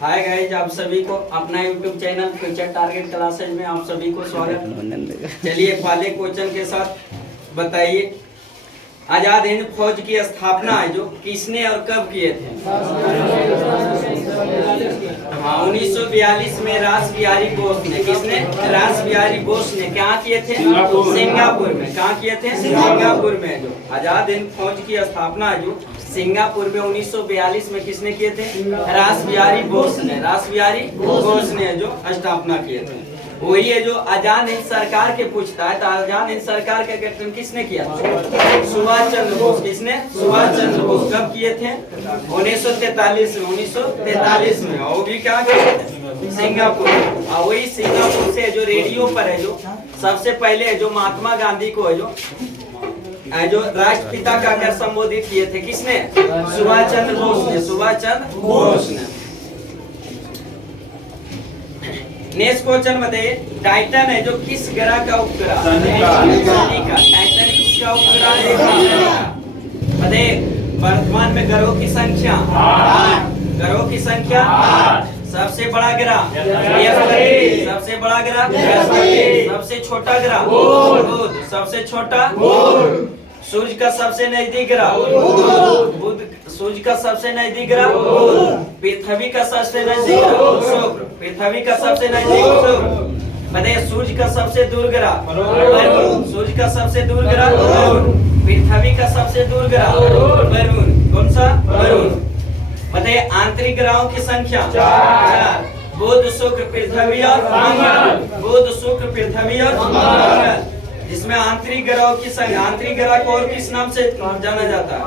Hi guys, आप सभी को अपना YouTube channel future target classes में आप सभी को स्वागत। चलिए पहले क्वेश्चन के साथ बताइए, आजाद हिंद फौज की स्थापना है जो किसने और कब किए थे? हाँ, 1942 में रास बिहारी बोस ने। किसने? रास बिहारी बोस ने। क्या किए थे? सिंगापुर में। कहाँ किए थे? सिंगापुर में। जो आजाद हिंद फौज की स्थापना जो सिंगापुर में 1942 में किसने किए थे? रास बिहारी बोस ने। रास बिहारी बोस ने जो स्थापना किए थे। वही है जो आजाद हिंद सरकार के पूछता है, तो आजाद हिंद सरकार का गठन किसने किया? सुभाष चंद्र बोस। किसने? सुभाष चंद्र बोस। कब किए थे? 1943 में। 1943 में। वो भी क्या किए थे? सिंगापुर। और वही सिंगापुर से जो रेडियो पर है जो सबसे पहले जो महात्मा गांधी को है जो राष्ट्रपिता का कर संबोधित किए थे। किसने? सुभाष चंद्र बोस ने। सुभाष चंद्र बोस ने। नेक्स्ट क्वेश्चन बताइए, टाइटन है जो किस ग्रह का उपग्रह? टाइटन किसका उपग्रह है? बताइए वर्तमान में ग्रहों की संख्या? ग्रहों की संख्या? सबसे बड़ा ग्रह बृहस्पति। सबसे बड़ा ग्रह बृहस्पति। सबसे छोटा ग्रह बुध। सबसे छोटा सूर्य का सबसे नजदीक ग्रह बुध। सूर्य का सबसे नजदीक ग्रह पृथ्वी का सबसे नजदीक शुक्र। पृथ्वी का सबसे नजदीक शुक्र। बताइए सूर्य का सबसे दूर ग्रह वरुण। सूर्य का सबसे दूर ग्रह वरुण। पृथ्वी का सबसे दूर ग्रह वरुण। कौन सा? वरुण। बताइए आंतरिक ग्रहों की संख्या? 4। बुध, शुक्र, पृथ्वी और मंगल। बुध, शुक्र, पृथ्वी और मंगल। जिसमें आंतरिक ग्रहों की संख्या, आंतरिक ग्रह को और किस नाम से जाना जाता है?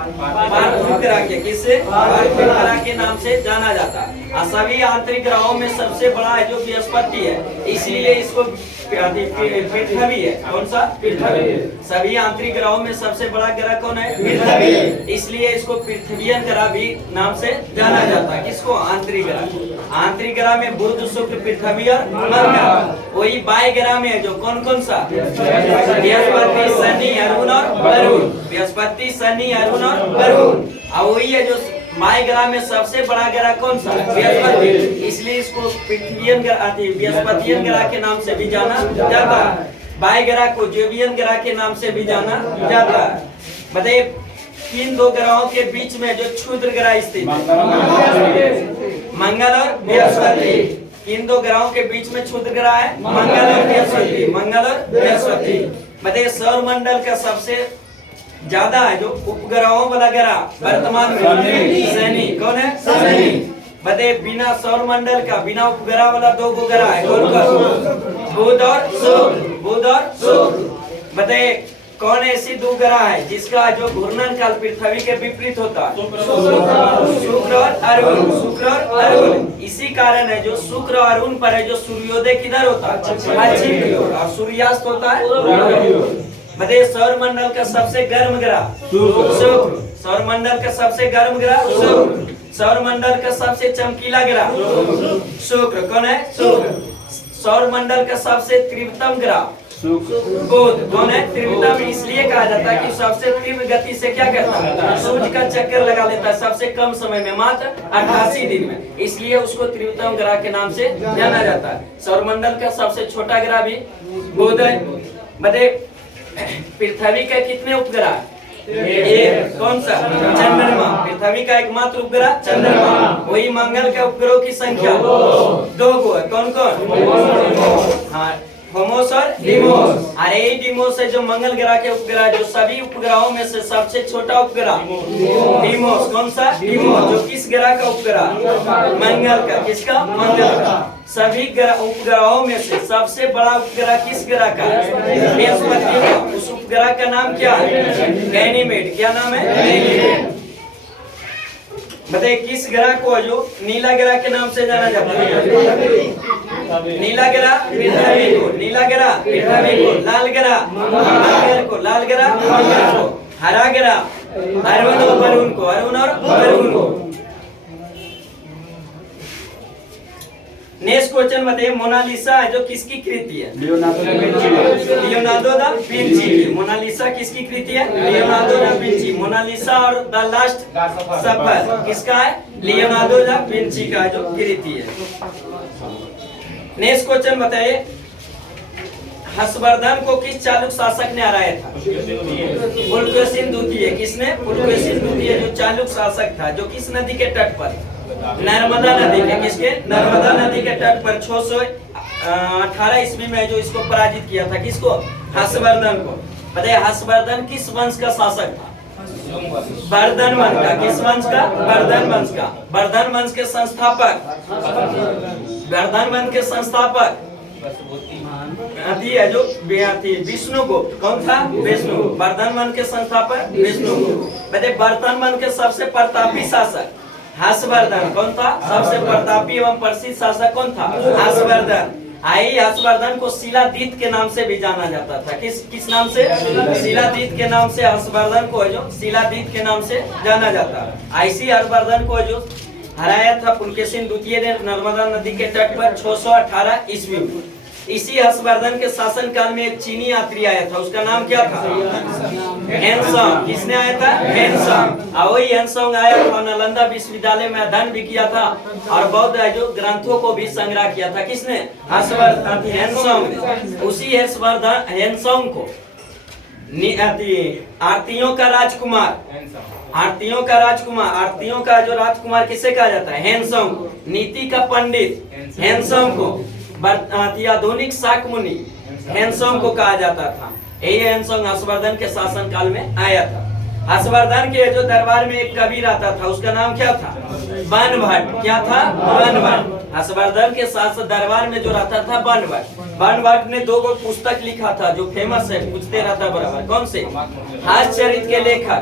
पार्थिव ग्रह के। किससे? पार्थिव ग्रह के नाम से जाना जाता है। और सभी आंतरिक ग्रहों में सबसे बड़ा है जो बृहस्पति है, इसलिए इसको पृथ्वी है। कौन सा? पृथ्वी। सभी आंतरिक ग्रहों में सबसे बड़ा ग्रह कौन है? पृथ्वी। इसलिए इसको पृथ्वीयन ग्रह भी नाम से जाना जाता है। किसको? आंतरिक ग्रह। आंतरिक ग्रह में बुध, शुक्र, पृथ्वी और मंगल। वही बाह्य ग्रह में जो कौन कौन सा? बृहस्पति, शनि, अरुण और वरुण। बृहस्पति, शनि, अरुण और वरुण। और वही है जो बाह्य ग्रह में सबसे बड़ा ग्रह कौन सा? बृहस्पति। इसलिए इसको पृथ्वीयन ग्रह, बृहस्पतियन ग्रह के नाम से भी जाना जाता है। बाह्य ग्रह को जोवियन ग्रह के नाम से भी जाना जाता है। बताइए किन दो ग्रहों के बीच में जो क्षुद्र ग्रह स्थित? मंगल और बृहस्पति। किन दो ग्रहों के बीच में क्षुद्र ग्रह है? मंगल और बृहस्पति। मंगल और बृहस्पति। बताइए सौर मंडल का सबसे ज्यादा है जो उपग्रहों वाला ग्रह वर्तमान में शनि। कौन है? शनि। बताइए बिना सौर मंडल का, बिना उपग्रह वाला दो ग्रह है। कौन कौन? बुध और शुक्र। बुध और शुक्र। बताइए कौन ऐसी दो ग्रह है जिसका जो घूर्णन काल पृथ्वी के विपरीत होता है? शुक्र और अरुण। शुक्र और अरुण। इसी कारण है जो शुक्र और अरुण पर है जो सूर्योदय किधर होता है? पश्चिम की ओर। और सूर्यास्त होता है। बताइए सौर मंडल का सबसे गर्म ग्रह? शुक्र। सौर मंडल का सबसे गर्म ग्रह शुक्र। सौर मंडल का सबसे चमकीला ग्रह शुक्र। कौन है? शुक्र। सौर मंडल का सबसे तीव्रतम ग्रह बुध। कौन है? तीव्रतम इसलिए कहा जाता है कि सबसे तीव्र गति से क्या करता है? सूर्य का चक्कर लगा लेता है सबसे कम समय में, मात्र 88 दिन में। इसलिए उसको तीव्रतम ग्रह के नाम से जाना जाता है। सौर मंडल का सबसे छोटा ग्रह भी बुध है। बताइए पृथ्वी का कितने उपग्रह? एक। कौन सा? चंद्रमा। पृथ्वी का एकमात्र उपग्रह चंद्रमा। वही मंगल के उपग्रहों की संख्या 2 है। कौन कौन? हाँ, होमोस और डीमोस। अरे डीमोस है जो मंगल ग्रह के उपग्रह, जो सभी उपग्रहों में से सबसे छोटा उपग्रह डीमोस। कौन सा? डीमोस। जो किस ग्रह का उपग्रह? मंगल का। किसका? मंगल का। सभी उपग्रहों में से सबसे बड़ा उपग्रह किस ग्रह का? बृहस्पति का। उस उपग्रह का नाम क्या है? गैनीमेड। क्या नाम है? गैनीमेड। बताइए किस ग्रह को जो नीला ग्रह के नाम से जाना जाता है? नीला ग्रह पृथ्वी को। नीला ग्रह पृथ्वी को। लाल ग्रह मंगल को। लाल ग्रह मंगल को। हरा ग्रह अरुण और वरुण को। अरुण और वरुण को। नेक्स्ट क्वेश्चन बताइए, मोनालिसा है जो किसकी कृति है? लियोनार्डो दा विंची की। मोनालिसा किसकी कृति है? Leonardo da Vinci. मोनालिसा और द लास्ट सफर किसका है? लियोनार्डो दा विंची का जो कृति है। नेक्स्ट क्वेश्चन बताइए, हर्षवर्धन को किस चालुक शासक ने हराया था? पुलकेशिन द्वितीय। किसने? पुलकेशिन द्वितीय जो चालुक शासक था, जो किस नदी के तट पर? नर्मदा नदी के। किसके? नर्मदा नदी के तट पर 618 ईस्वी में जो इसको पराजित किया था। किसको? हर्षवर्धन को। बताइए हर्षवर्धन किस वंश का शासक था? वर्धन वंश का। किस वंश का? वर्धन वंश का। वर्धन वंश के संस्थापक, वर्धन वंश के संस्थापक है जो विष्णुगुप्त। कौन था? विष्णुगुप्त। वर्धन वंश के संस्थापक विष्णुगुप्त। बताइए वर्धन वंश के सबसे प्रतापी शासक हर्षवर्धन। कौन था? सबसे प्रतापी एवं प्रसिद्ध शासक कौन था? हर्षवर्धन। हर्षवर्धन को शिलादीत के नाम से भी जाना जाता था। किस नाम से? शिलादीत के नाम से हर्षवर्धन को जो शिलादीत के नाम से जाना जाता है। ऐसी हर्षवर्धन को जो हराया था पुलकेशिन द्वितीय ने नर्मदा नदी के तट पर 618 ईस्वी में। इसी हर्षवर्धन के शासन काल में एक चीनी यात्री आया था, उसका नाम क्या था? हेनसोंग। किसने आया था? हेनसोंग। और वही हेनसोंग आया था, नालंदा विश्वविद्यालय में अध्ययन भी किया था और बौद्ध जो ग्रंथों को भी संग्रह किया था। किसने? हर्षवर्धन, हेनसोंग ने। उसी हर्षवर्धन हेनसोंग को आरतियों का राजकुमार, आरतियों का राजकुमार, आरतियों का जो राजकुमार किसे कहा जाता है? हेनसोंग। नीति का पंडित हेनसोंग को, आधुनिक शाक मुनि हेनसोंग को कहा जाता था। यही हेनसोंग हर्षवर्धन के शासन काल में आया था। हर्षवर्धन के जो दरबार में एक कवि रहता था, उसका नाम क्या था? बनभट्ट। क्या था? बनभट्ट। हर्षवर्धन के शासन दरबार में जो रहता था बनभट्ट। बनभट्ट ने 2 पुस्तक लिखा था जो फेमस है, पूछते रहता बराबर। कौन से? हर्षचरित के लेखक,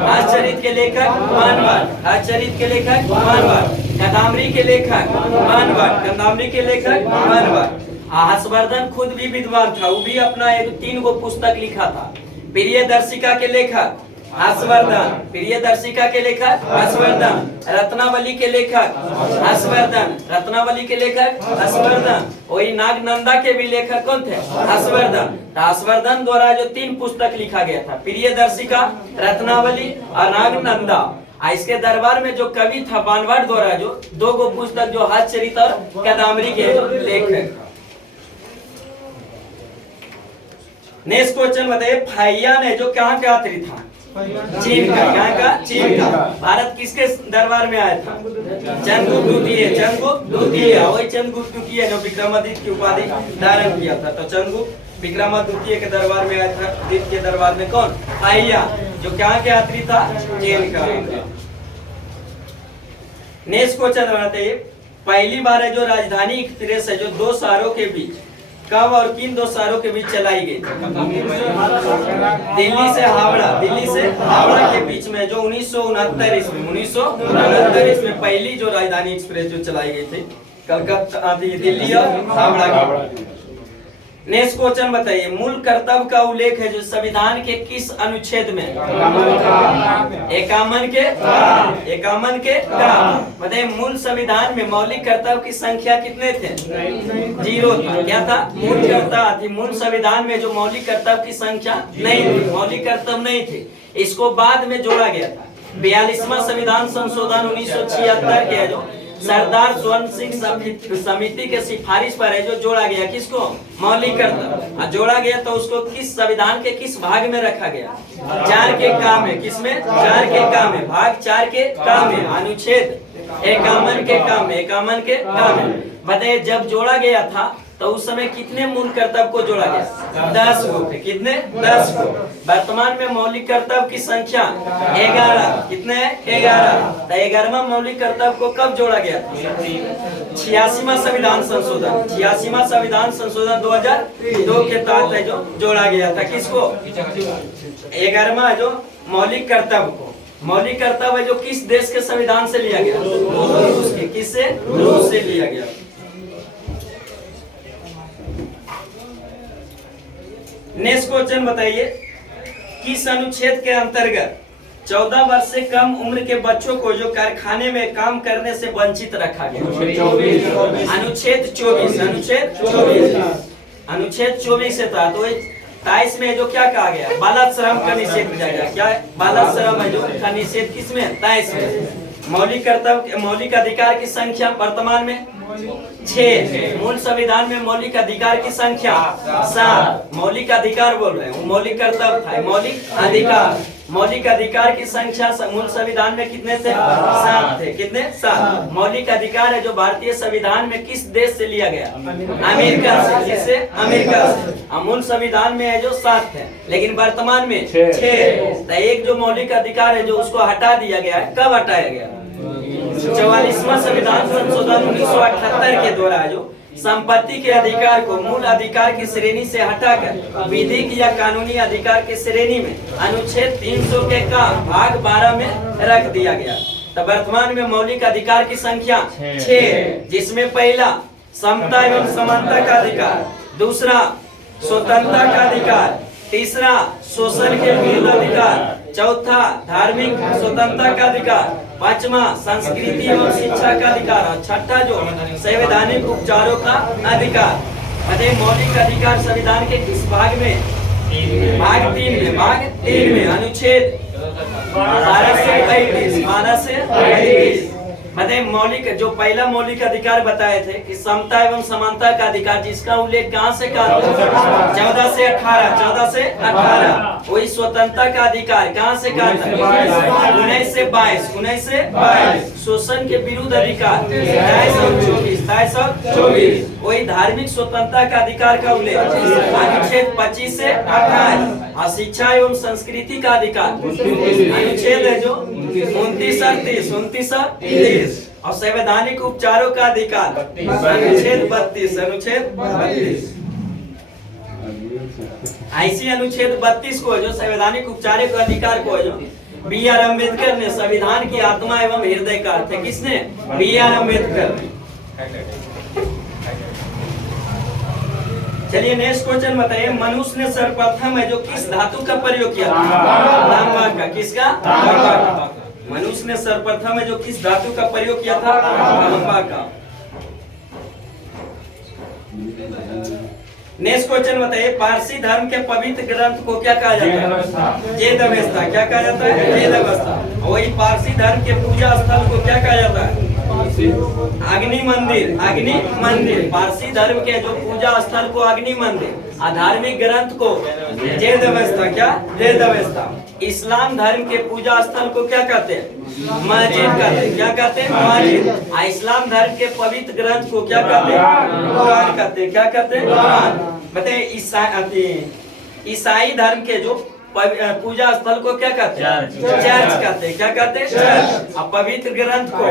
हर्षचरित के लेखक बनभट्ट। हर्षचरित के लेखक बनभट्ट। कादम्बरी के लेखक बनभट्ट। कादम्बरी के लेखक बनभट्ट। हर्षवर्धन खुद भी विद्वान था, वो भी अपना 3 पुस्तक लिखा था। प्रियदर्शिका के लेखक हर्षवर्धन। प्रियदर्शिका के लेखक हर्षवर्धन। रत्नावली के लेखक हर्षवर्धन। रत्नावली के लेखक हर्षवर्धन। वही नागनंदा के भी लेखक कौन थे? हर्षवर्धन। हर्षवर्धन द्वारा जो 3 पुस्तक लिखा गया था, प्रियदर्शिका, रत्नावली और नागनंदा। इसके दरबार में जो कवि था बनभट्ट द्वारा जो 2 पुस्तक जो हर्षचरित और कादम्बरी के लेखक। नेक्स्ट क्वेश्चन बताइए, फाहियान है जो कहाँ का यात्री था? चीन का। कहाँ का? चीन का। भारत किसके दरबार में आया था? चंद्रगुप्त द्वितीय। चंद्रगुप्त द्वितीय। वही चंद्रगुप्त द्वितीय ने विक्रमादित्य की उपाधि धारण किया था। तो चंद्रगुप्त विक्रमादित्य द्वितीय के दरबार में आया था। द्वितीय के दरबार में कौन? फाहियान जो कहाँ के यात्री था? चीन का। नेक्स्ट क्वेश्चन बताइए, पहली बार है जो राजधानी एक्सप्रेस है जो 2 शहरों के बीच कब और किन 2 शहरों के बीच चलाई गई? दिल्ली से हावड़ा। दिल्ली से हावड़ा के बीच में जो 1969 ईस्वी 1969 ईस्वी में पहली जो राजधानी एक्सप्रेस जो चलाई गई थी कलकत्ता, दिल्ली और हावड़ा। नेक्स्ट क्वेश्चन बताइए, मूल कर्तव्य का उल्लेख है जो संविधान के किस अनुच्छेद में? 51 के। 51 के बताइए, मूल संविधान में मौलिक कर्तव्य की संख्या कितने थे? 0 था। क्या था? मूल कर्तव्य थी। मूल संविधान में जो मौलिक कर्तव्य की संख्या नहीं थी, मौलिक कर्तव्य नहीं थे। इसको बाद में जोड़ा गया था। 42वां संविधान संशोधन 1976 के जो सरदार स्वर्ण सिंह समिति के सिफारिश पर है जो जोड़ा गया। किसको? मौलिक कर्तव्य जोड़ा गया। तो उसको किस संविधान के किस भाग में रखा गया? 4 के काम है। किसमें? 4 के काम है। भाग 4 के काम है। अनुच्छेद 51 के काम है। 51 के काम है। बताइए जब जोड़ा गया था तो उस समय कितने मूल कर्तव्य को जोड़ा गया? 10 को। कितने? 10 को। वर्तमान में मौलिक कर्तव्य की संख्या 11। कितने? 11। तो 11वां मौलिक कर्तव्य को कब जोड़ा गया था? 86वां संविधान संशोधन। 86वां संविधान संशोधन 2002 के तहत जो जोड़ा गया था। किसको? 11वां जो मौलिक कर्तव्य को। मौलिक कर्तव्य जो किस देश के संविधान से लिया गया? रूस के। किससे? रूस से लिया गया। नेक्स्ट क्वेश्चन बताइए, किस अनुच्छेद के अंतर्गत 14 वर्ष से कम उम्र के बच्चों को जो कारखाने में काम करने से वंचित रखा गया। अनुच्छेद 24 अनुच्छेद 24 से था। तो 23 में जो क्या कहा गया, बाल श्रम का निषेध किया गया। क्या है? बाल श्रम है जो का निषेध किसमें? 23 में। मौलिक अधिकार की संख्या वर्तमान में 6। मूल संविधान में मौलिक अधिकार की संख्या 7। मौलिक अधिकार बोल रहे हैं, मौलिक कर्तव्य था। मौलिक अधिकार की संख्या मूल संविधान में कितने थे? 7 थे। कितने? 7। मौलिक अधिकार है जो भारतीय संविधान में किस देश से लिया गया? अमेरिका से। किससे? अमेरिका से। मूल संविधान में है जो 7 थे, लेकिन वर्तमान में 6। एक जो मौलिक अधिकार है जो उसको हटा दिया गया है। कब हटाया गया? 44वां संविधान संशोधन 1978 के द्वारा जो संपत्ति के अधिकार को मूल अधिकार की श्रेणी से हटाकर विधिक या कानूनी अधिकार की श्रेणी में अनुच्छेद 300 के का भाग 12 में रख दिया गया। तो वर्तमान में मौलिक अधिकार की संख्या 6, जिसमें पहला समता एवं समानता का अधिकार, दूसरा स्वतंत्रता का अधिकार, तीसरा शोषण के विरुद्ध अधिकार, चौथा धार्मिक स्वतंत्रता का अधिकार, पांचवा संस्कृति एवं शिक्षा का अधिकार और छठा जो संवैधानिक उपचारों का अधिकार। मौलिक अधिकार संविधान के किस भाग में? भाग 3 में अनुच्छेद 12 से 35। मौलिक जो पहला मौलिक अधिकार बताए थे कि समता एवं समानता का अधिकार, जिसका उल्लेख कहाँ से कहा? 14 से 18। वही स्वतंत्रता का अधिकार कहाँ से कहा? 19 से 22। शोषण के विरुद्ध अधिकार 2324। वही धार्मिक स्वतंत्रता का अधिकार का उल्लेख अनुच्छेद 25 से 28। और शिक्षा एवं संस्कृति का अधिकार अनुच्छेद है जो 29 और 30। और संवैधानिक उपचारों का अधिकार अनुच्छेद 32। ऐसी अनुच्छेद 32 को जो संवैधानिक उपचारों का अधिकार को जो B.R. अम्बेडकर ने संविधान की आत्मा एवं हृदय का अर्थ है। किसने? B.R. अम्बेडकर ने। चलिए नेक्स्ट क्वेश्चन बताइए। मनुष्य ने सर्वप्रथम है जो किस धातु का प्रयोग किया था? तांबा का। किसका? तांबा का। मनुष्य ने सर्वप्रथम है जो किस धातु का प्रयोग किया था? तांबा का। नेक्स्ट क्वेश्चन बताइए। पारसी धर्म के पवित्र ग्रंथ को क्या कहा जाता है? वेद अवस्था। क्या कहा जाता है? वेद अवस्था। वही पारसी धर्म के पूजा स्थल को क्या कहा जाता है? अग्नि मंदिर। पारसी धर्म के जो पूजा स्थल को अग्नि मंदिर, धार्मिक ग्रंथ को वेद अवस्था। क्या? वेद अवस्था। इस्लाम धर्म के पूजा स्थल को क्या कहते हैं? मस्जिद कहते हैं। क्या कहते हैं? मस्जिद। इस्लाम धर्म के पवित्र ग्रंथ को क्या कहते हैं? कुरान कहते हैं। क्या कहते हैं? कुरान। बताइए ईसाई धर्म के जो पूजा स्थल को क्या कहते हैं? चर्च कहते हैं। क्या कहते हैं? चर्च। और पवित्र ग्रंथ को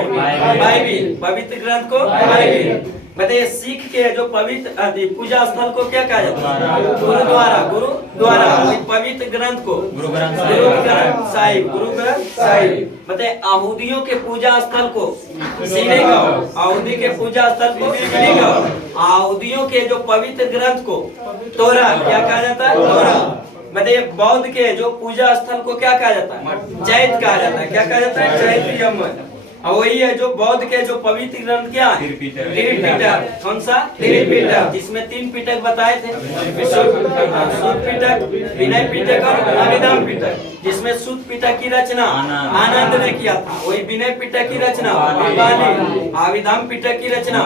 बाइबिल। पवित्र ग्रंथ को बाइबिल। बताइए सिख के जो पवित्र पूजा स्थल को क्या कहा जाता है? गुरुद्वारा। पवित्र ग्रंथ को गुरु ग्रंथ साहिब। बताइए यहूदियों के पूजा स्थल को सिनेगॉग। यहूदी के पूजा स्थल को सिनेगॉग। यहूदियों के जो पवित्र ग्रंथ को तोरा। क्या कहा जाता है? तोरा। बताइए बौद्ध के जो पूजा स्थल को क्या कहा जाता है? चैत्य कहा जाता है। क्या कहा जाता है? चैत्य। और वही है जो बौद्ध के जो पवित्र ग्रंथ क्या है? त्रिपिटक। कौन सा? त्रिपिटक, जिसमें 3 पिटक बताए थे। सुत पिटक, विनय पिटक और अभिधाम पिटक। जिसमें सुत पिटक की रचना आनंद ने किया था। वही विनय पिटक की रचना अभिधाम पिटक की रचना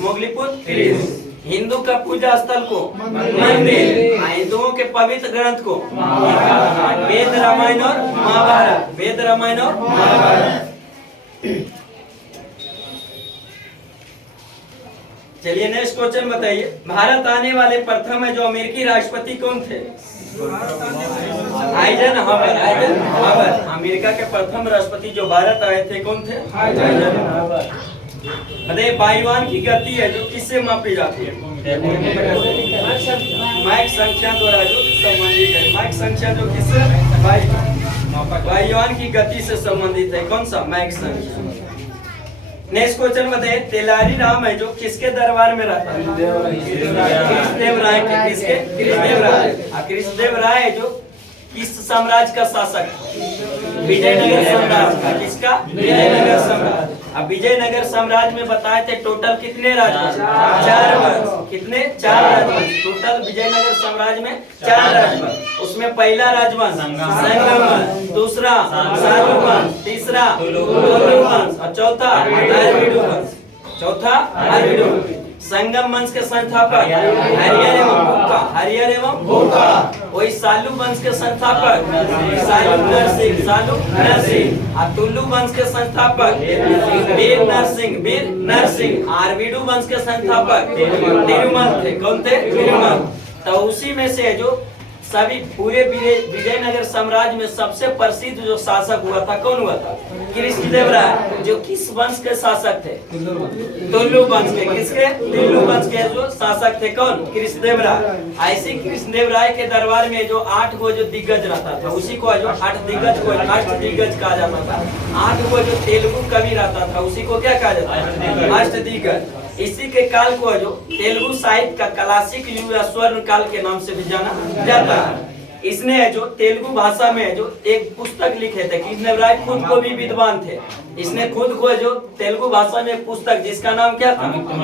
मोगलीपुत्र। हिंदू का पूजा स्थल को मंदिर। हिंदुओं के पवित्र ग्रंथ को वेद रामायण और महाभारत। चलिए नेक्स्ट क्वेश्चन बताइए। भारत आने वाले प्रथम है जो अमेरिकी राष्ट्रपति कौन थे? आइजनहावर। अमेरिका के प्रथम राष्ट्रपति जो भारत आए थे कौन थे? बताइए वायुयान की गति है जो किससे मापी जाती है? माइक संख्या द्वारा जो संबंधित है। माइक संख्या जो किससे? वायुयान की गति से संबंधित है। कौन सा? माइक संख्या। नेक्स्ट क्वेश्चन बताइए। तेलारी राम है जो किसके दरबार में रहता है? कृष्णदेव राय के। किसके? कृष्णदेव राय। कृष्णदेव राय जो किस साम्राज्य का शासक? विजयनगर साम्राज्य का। किसका? विजयनगर साम्राज्य। अब विजयनगर साम्राज्य में बताए थे टोटल कितने राजवंश? 4 वंश। कितने? 4 राजवंश। टोटल विजयनगर साम्राज्य में 4 राजवंश। उसमें पहला राजवंश संगम वंश, दूसरा सालू वंश, तीसरा तुलु वंश और चौथा अरविडु वंश। चौथा अरविडु। संगम वंश के संस्थापक हरियर एवं भूका। हरियर एवं भूका। वही सालू वंश के संस्थापक सालू नरसिंह। सालू नरसिंह। और तुलु वंश के संस्थापक वीर नरसिंह। वीर नरसिंह। अरविडु वंश के संस्थापक तिरुमल थे। कौन थे? तिरुमल। तो उसी में से जो सभी पूरे विजयनगर साम्राज्य में सबसे प्रसिद्ध जो शासक हुआ था, कौन हुआ था? कृष्णदेवराय। जो किस वंश के शासक थे? तुलु वंश के। किसके? तुलु वंश के जो शासक थे, कौन? कृष्णदेवराय। ऐसे कृष्णदेवराय के दरबार में जो 8 गो जो दिग्गज रहता था, उसी को जो 8 दिग्गज को अष्टदिग्गज कहा जाता था। 8 गो जो तेलुगु कवि रहता था, उसी को क्या कहा जाता है? अष्टदिग्गज। इसी के काल को जो तेलुगु साहित्य का क्लासिक युग या स्वर्ण काल के नाम से भी जाना जाता है। इसने जो तेलुगु भाषा में जो एक पुस्तक लिखे थे, कृष्णदेवराय खुद को भी विद्वान थे। इसने खुद को जो तेलुगु भाषा में एक पुस्तक जिसका नाम क्या था? अमुक्त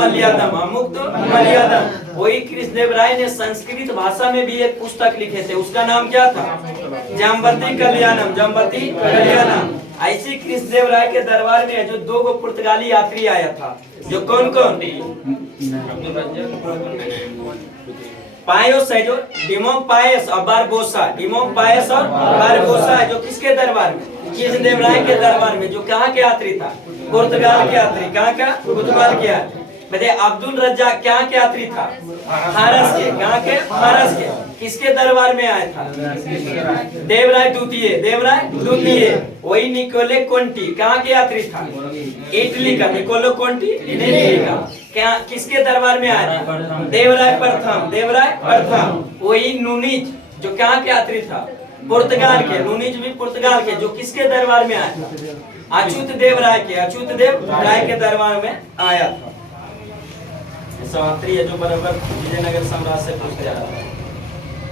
मलयालम। अमुक्त मलयालम। वही कृष्णदेवराय ने संस्कृत भाषा में भी एक पुस्तक लिखे थे, उसका नाम क्या था? जाम्बती कल्याणम। जाम्बती कल्याणम। ऐसी कृष्णदेवराय के दरबार में जो 2 गो पुर्तगाली यात्री आया था, जो कौन कौन? पायोस है जो डिमोंग पायस और बारबोसा। डिमोंग पायस और बारबोसा है जो किसके दरबार में? कृष्णदेवराय के दरबार में। जो कहाँ के यात्री था? पुर्तगाल के यात्री। कहाँ का? पुर्तगाल के यात्री। बताइए अब्दुल रज्जाक क्या के यात्री था? फारस के। कहाँ के? फारस के। किसके दरबार में आया था? देवराय द्वितीय। देवराय द्वितीय। वही निकोले कोंटी कहाँ के यात्री था? इटली का। निकोलो कोंटी इटली का। क्या किसके दरबार में आया था? देवराय प्रथम। देवराय प्रथम। वही नूनिज जो कहाँ के यात्री था? पुर्तगाल के। नूनिज भी पुर्तगाल के। जो किसके दरबार में आया था? अच्युत देवराय के। अच्युत देवराय के दरबार में आया था। है जो बराबर विजयनगर साम्राज्य से पूछ जा रहा है।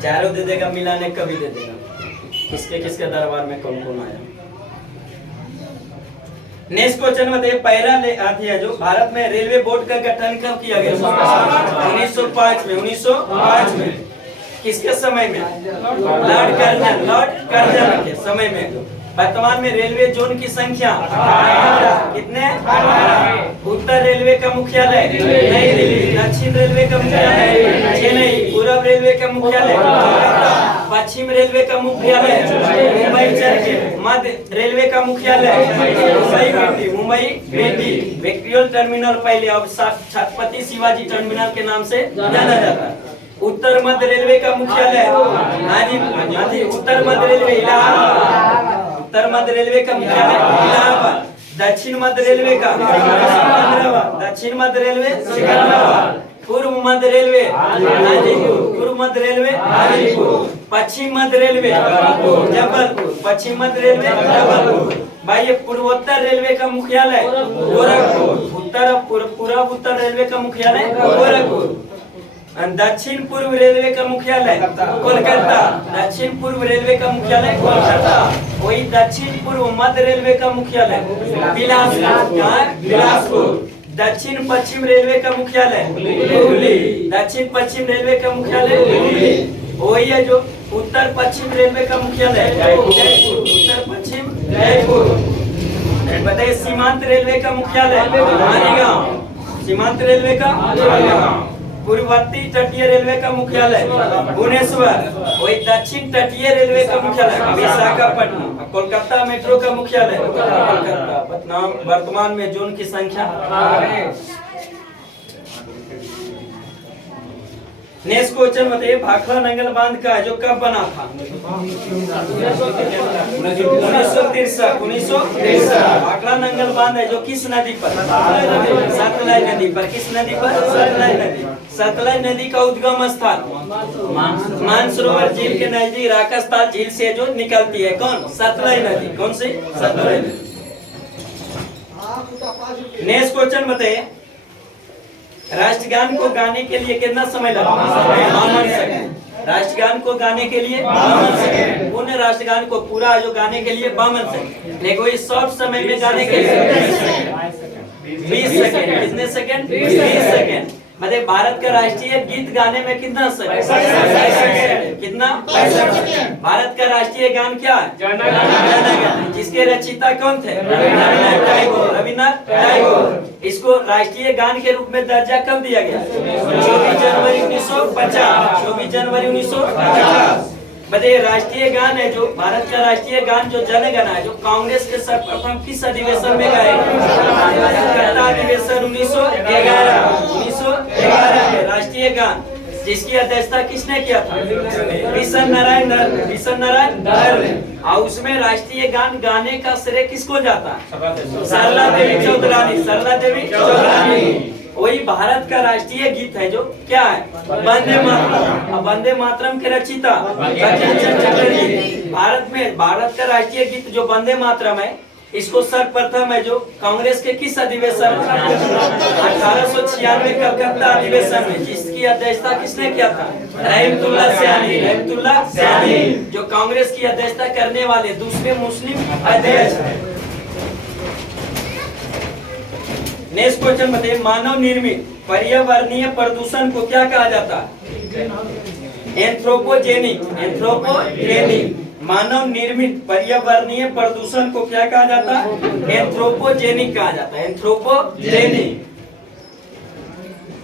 चारों दे देगा, मिलाने कभी दे देगा। किसके किसके दरबार में कौन कौन आया? नेक्स्ट क्वेश्चन में देखिए, पहला आती है जो भारत में रेलवे बोर्ड का गठन कब किया गया? 1905 में। 1905 में। किसके समय में? Lord Curzon. लॉर्ड कर्जन के समय में। वर्तमान में रेलवे जोन की संख्या कितने? उत्तर रेलवे का मुख्यालय नई दिल्ली। दक्षिण रेलवे का मुख्यालय चेन्नई। पूर्व रेलवे का मुख्यालय पश्चिम रेलवे का मुख्यालय मुंबई चर्च। मध्य रेलवे का मुख्यालय मुंबई बेटी। विक्टोरिया टर्मिनल पहले अब छत्रपति शिवाजी टर्मिनल के नाम से जाना जाता है। उत्तर मध्य रेलवे का मुख्यालय उत्तर मध्य रेलवे इलाहाबाद। उत्तर मध्य रेलवे का मुख्यालय इलाहाबाद। दक्षिण मध्य रेलवे का सिकंदराबाद। दक्षिण मध्य रेलवे सिकंदराबाद। पूर्व मध्य रेलवे हाजीपुर। पूर्व मध्य रेलवे हाजीपुर। पश्चिम मध्य रेलवे जबलपुर। पश्चिम मध्य रेलवे जबलपुर। भाई पूर्वोत्तर रेलवे का मुख्यालय गोरखपुर। पूर्व उत्तर रेलवे का मुख्यालय गोरखपुर। दक्षिण पूर्व रेलवे का मुख्यालय कोलकाता। दक्षिण पूर्व रेलवे का मुख्यालय कोलकाता। वही दक्षिण पूर्व मध्य रेलवे का मुख्यालय बिलासपुर। दक्षिण पश्चिम रेलवे का मुख्यालय हुगली। दक्षिण पश्चिम रेलवे का मुख्यालय हुगली। वही है जो उत्तर पश्चिम रेलवे का मुख्यालय जयपुर। उत्तर पश्चिम जयपुर। बताइए सीमांत रेलवे का मुख्यालय मालीगांव। सीमांत रेलवे का मालीगांव। पूर्ववर्ती तटीय रेलवे का मुख्यालय भुवनेश्वर। वही दक्षिण तटीय रेलवे का मुख्यालय विशाखापट्टनम। कोलकाता मेट्रो का मुख्यालय कोलकाता। वर्तमान में जोन की संख्या। नेक्स्ट क्वेश्चन बताइए, भाखड़ा नंगल बांध का जो कब बना था? 1963। भाखड़ा नंगल बांध है जो किस नदी पर? सतलज नदी पर। किस नदी पर? सतलज नदी। सतलज नदी का उद्गम स्थल मानसरोवर झील के नजदीक राकास्थल झील से जो निकलती है। कौन? सतलज नदी। कौन सी? सतलज नदी। नेक्स्ट क्वेश्चन बताइए, राष्ट्रगान को गाने के लिए कितना समय लगा? राष्ट्रगान को गाने के लिए 52 सेकंड, पूर्ण राष्ट्रगान को पूरा जो गाने के लिए 52 सेकंड, लेकिन इस शॉर्ट समय में गाने के लिए 20 सेकंड। कितने सेकंड? 20 सेकंड। मतलब भारत का राष्ट्रीय गीत गाने में कितना सेकंड? कितना? भारत का राष्ट्रीय गान क्या है? जन गण मन। जिसके रचयिता कौन थे? रविन्द्रनाथ टैगोर। रविन्द्रनाथ टैगोर। इसको राष्ट्रीय गान के रूप में दर्जा कब दिया गया? 24 जनवरी 1950। 24 जनवरी 1950। बताइए, राष्ट्रीय गान है जो भारत का राष्ट्रीय गान जो जन गण है, जो कांग्रेस के सर्वप्रथम किस अधिवेशन में गाए? कलकत्ता अधिवेशन 1911 में राष्ट्रीय गान, जिसकी अध्यक्षता किसने किया था? बिशन नारायण धर ने। और उसमें राष्ट्रीय गान गाने का श्रेय किसको जाता? सरला देवी चौधरानी। सरला देवी चौधरानी। वही भारत का राष्ट्रीय गीत है जो क्या है? वंदे मातरम। वंदे मातरम के रचयिता बंकिम चंद्र चटर्जी। भारत का राष्ट्रीय गीत जो वंदे मातरम है, इसको सर्वप्रथम है जो कांग्रेस के किस अधिवेशन 1896 कलकत्ता अधिवेशन में, जिसकी अध्यक्षता किसने किया था? रहमतुल्लाह सैनी, जो कांग्रेस की अध्यक्षता करने वाले दूसरे मुस्लिम अध्यक्ष है। नेक्स्ट क्वेश्चन बताइए, मानव निर्मित पर्यावरणीय प्रदूषण को क्या कहा जाता है? एंथ्रोपोजेनिक। मानव निर्मित पर्यावरणीय प्रदूषण को क्या कहा जाता है? एंथ्रोपोजेनिक कहा जाता है। एंथ्रोपोजेनिक।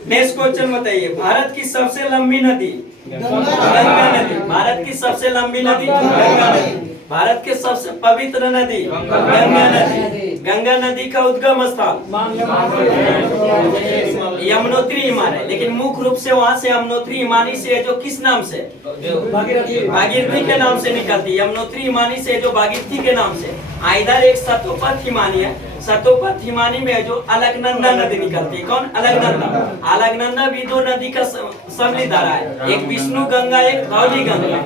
नेक्स्ट क्वेश्चन बताइए, भारत की सबसे लंबी नदी? गंगा नदी। भारत की सबसे लंबी नदी गंगा नदी। भारत के सबसे पवित्र नदी गंगा नदी। गंगा नदी का उद्गम स्थल यमुनोत्री हिमालय है, लेकिन मुख्य रूप से वहाँ से यमुनोत्री हिमानी से जो किस नाम से? भागीरथी के नाम से निकलती है। यमुनोत्री हिमानी से जो भागीरथी के नाम से। इधर एक सतोपथ हिमानी है। सतोपथ हिमानी में जो अलकनंदा नदी निकलती है। कौन? अलकनंदा। अलकनंदा भी दो नदी का सम्मिलित धारा है, एक विष्णु गंगा, एक धौली गंगा।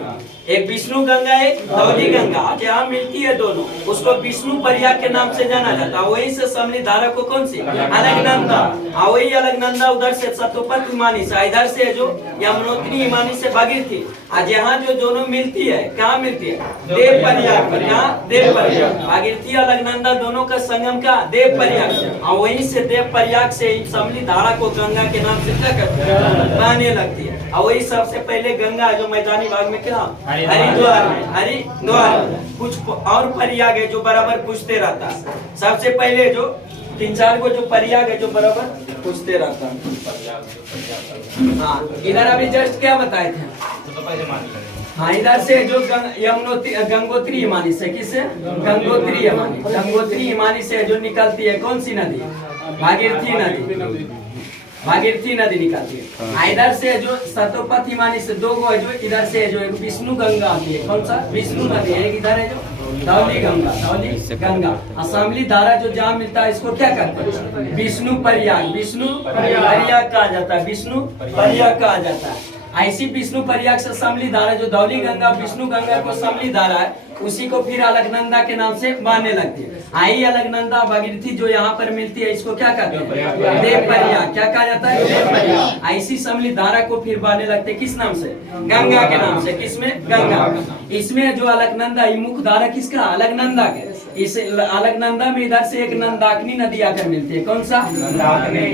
एक विष्णु गंगा, एक धौली गंगा, जहाँ मिलती है दोनों, उसको विष्णु प्रयाग के नाम से जाना जाता है। वही से सम्मिलित धारा को कौन सी? अलकनंदा। वही अलकनंदा उधर से सतोपथ हिमानी से, इधर से जो यमुनोत्री हिमानी से भागीरथी, जहाँ जो दोनों मिलती है, कहाँ मिलती है? देव प्रयाग। कहाँ? देव प्रयाग। भागीरथी अलकनंदा दोनों का संगम का देव प्रयाग। और वहीं से देव प्रयाग से सम्मिलित धारा को गंगा के नाम से क्या करते हैं? बहने लगती है। और वही सबसे पहले गंगा जो मैदानी भाग में क्या? हरिद्वार। कुछ और प्रयाग है जो बराबर पूछते रहता है। सबसे पहले जो 3-4 को जो प्रयाग है जो बराबर पूछते रहता है। हाँ, इधर अभी जस्ट क्या बताए थे? हाँ, इधर से जो गंगोत्री हिमानी से, किससे? गंगोत्री हिमानी से जो निकलती है कौन सी नदी? भागीरथी नदी निकलती है। इधर से जो सतोपथ हिमानी से दो गो है जो इधर से जो एक विष्णु गंगा आती है। कौन सा? विष्णु नदी। एक इधर है जो धौली गंगा। असम्मिलित धारा जो जहाँ मिलता है इसको क्या कहते हैं? विष्णु प्रयाग कहा जाता है। विष्णु प्रयाग कहा जाता है। ऐसी विष्णु प्रयाग से सम्मिलित धारा जो धौली गंगा विष्णु गंगा को सम्मिलित धारा है, उसी को फिर अलकनंदा के नाम से बांधने लगती है। आई अलकनंदा भागीरथी जो यहाँ पर मिलती है, इसको क्या कहते हैं? देव प्रयाग। क्या कहा जाता है? देव प्रयाग। ऐसी सम्मिलित धारा को फिर बांधने लगते हैं किस नाम से? गंगा के नाम से। किसमें? गंगा। इसमें जो अलकनंदा मुख्य धारा किसका? अलकनंदा के। इस अलकनंदा में इधर से एक नंदाकिनी नदी आकर मिलती है। कौन सा?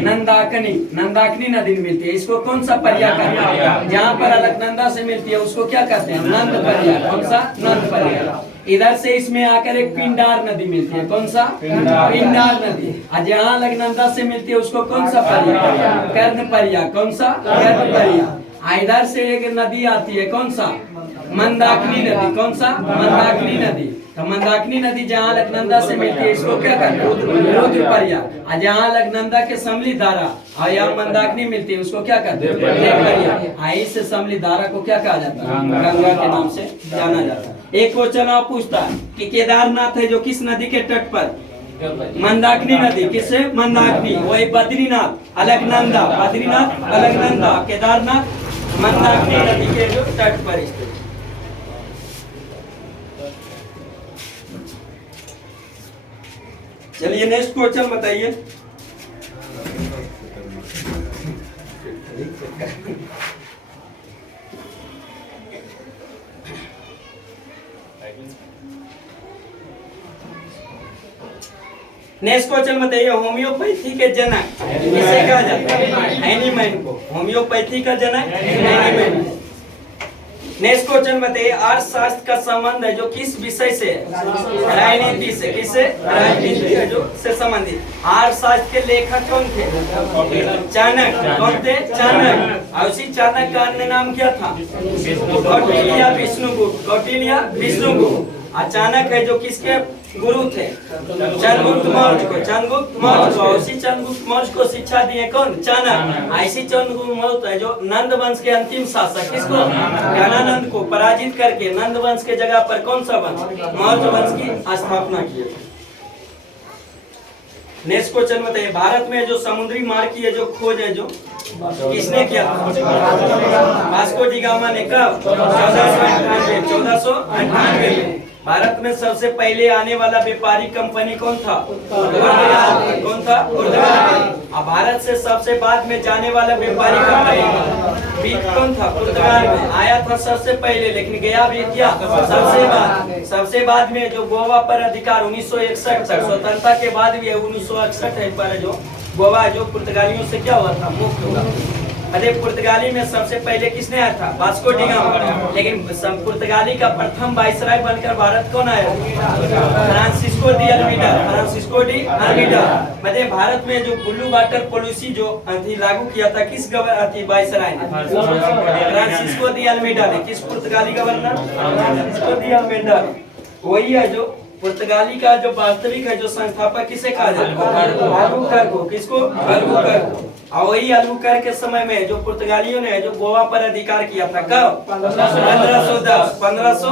नंदाकिनी नदी मिलती है। इसको कौन सा प्रयाग कहते हैं? जहाँ पर अलकनंदा से मिलती है उसको क्या कहते हैं? नंद प्रयाग। कौन सा? नंद प्रयाग। इधर से इसमें आकर एक पिंडार नदी मिलती है। कौन सा? पिंडार नदी। और जहाँ अलकनंदा से मिलती है उसको कौन सा प्रयाग? कर्ण प्रयाग। कौन सा? कर्ण प्रयाग। इधर से एक नदी आती है। कौन सा? मंदाकिनी नदी। कौन सा? मंदाकिनी नदी। तो मंदाकिनी नदी जहाँ अलकनंदा से मिलती है इसको क्या कहते हैं? रुद्र प्रयाग। और जहाँ अलकनंदा के सम्मिलित धारा और यहाँ मंदाकिनी मिलती है उसको क्या कहते हैं? देव प्रयाग। इससे सम्मिलित धारा को क्या कहा जाता है? गंगा के नाम से जाना जाता है। एक क्वेश्चन आप पूछता है कि केदारनाथ है जो किस नदी के तट पर? मंदाकिनी नदी। किससे? मंदाकिनी। वही बद्रीनाथ अलकनंदा। बद्रीनाथ अलकनंदा। केदारनाथ मंदाकिनी नदी के जो तट पर स्थित। चलिए नेक्स्ट क्वेश्चन बताइए। नेक्स्ट क्वेश्चन बताइए, होम्योपैथी के जनक किसे कहा जाता है? एनीमैन को। होम्योपैथी का जनक एनीमैन। नेक्स्ट क्वेश्चन बताइए, अर्थशास्त्र का संबंध है जो किस विषय से? राजनीति से। किससे? राजनीति है जो से संबंधित। अर्थशास्त्र के लेखक कौन थे? चाणक्य। कौन थे? चाणक्य। और उसी चाणक्य का अन्य नाम क्या था? कौटिल्य विष्णुगुप्त। कौटिल्य विष्णुगुप्त। अचानक है जो किसके गुरु थे? चंद्रगुप्त मौर्य को। चंद्रगुप्त मौर्य को। उसी चंद्रगुप्त मौर्य को शिक्षा दिए कौन? चाणक्य। ऐसी चंद्रगुप्त मौर्य है जो नंद वंश के अंतिम शासक, किसको? ज्ञानानंद को पराजित करके नंद वंश के जगह पर कौन सा वंश? मौर्य वंश की स्थापना की। नेक्स्ट क्वेश्चन बताइए, भारत में जो समुद्री मार्ग की है जो खोज है जो किसने किया था? वास्को डी गामा ने। कब? 1498 में। भारत में सबसे पहले आने वाला व्यापारी कंपनी कौन था? पुर्तगाल। कौन था? पुर्तगाल। अब भारत से सबसे बाद में जाने वाला व्यापारी कंपनी कौन था? पुर्तगाल में आया था सबसे पहले, लेकिन गया भी क्या? सबसे बाद। सबसे बाद में जो गोवा पर अधिकार 1961 तक, स्वतंत्रता के बाद भी 1961 पर जो गोवा जो पुर्तगालियों से क्या हुआ था? मुक्त हुआ। अरे पुर्तगाली में सबसे पहले किसने आया था? Vasco D gamma. लेकिन पुर्तगाली का प्रथम वाइसराय बनकर भारत कौन आया? Francisco de Almeida. Francisco de Almeida. मतलब भारत में जो ब्लू वाटर पॉलिसी जो लागू किया था किस वाइसराय ने? फ्रांसिस्को डी अल्मीडा ने। किस पुर्तगाली गवर्नर? Francisco de Almeida. वही है जो पुर्तगाली का जो वास्तविक है जो संस्थापक किसे कहा जाता है? अल्बुकर्क को। किसको? अल्बुकर्क को। और वही अल्बुकर्क के समय में जो पुर्तगालियों ने जो गोवा पर अधिकार किया था कब? 1510।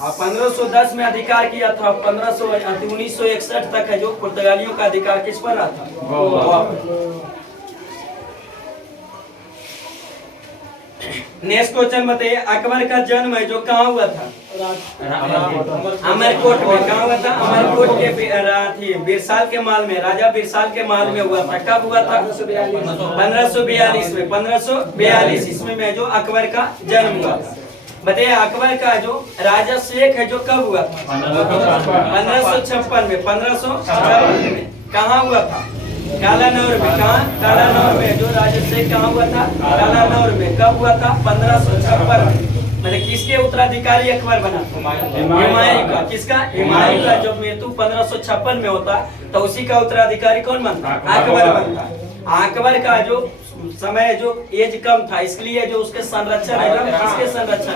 और 1510 में अधिकार किया था। 1961 तक है जो पुर्तगालियों का अधिकार किस पर रहा था? गोवा पर। नेक्स्ट क्वेश्चन बताइए, अकबर का जन्म है जो कहाँ हुआ था? अमरकोट में। कहाँ हुआ था? अमरकोट के बिरसाल के महल में, राजा बिरसाल के महल में हुआ था। कब हुआ था? 1542 में। 1542 ईस्वी में जो अकबर का जन्म हुआ था। बताइए, अकबर का जो राजा शेख है जो कब हुआ था? 1556 में। 1556 में। कहाँ हुआ था? कालानौर में। कहाँ? कालानौर में। जो राजा शेख कहाँ हुआ था? कालानौर में। कब हुआ था? 1556 में। मतलब किसके उत्तराधिकारी अकबर बना? हुमायूं का। किसका? हुमायूं का। जब मृत्यु 1556 में होता तो उसी का उत्तराधिकारी कौन बनता? अकबर बनता। अकबर का जो समय जो एज कम था, इसलिए जो उसके संरक्षण है किसके संरक्षण?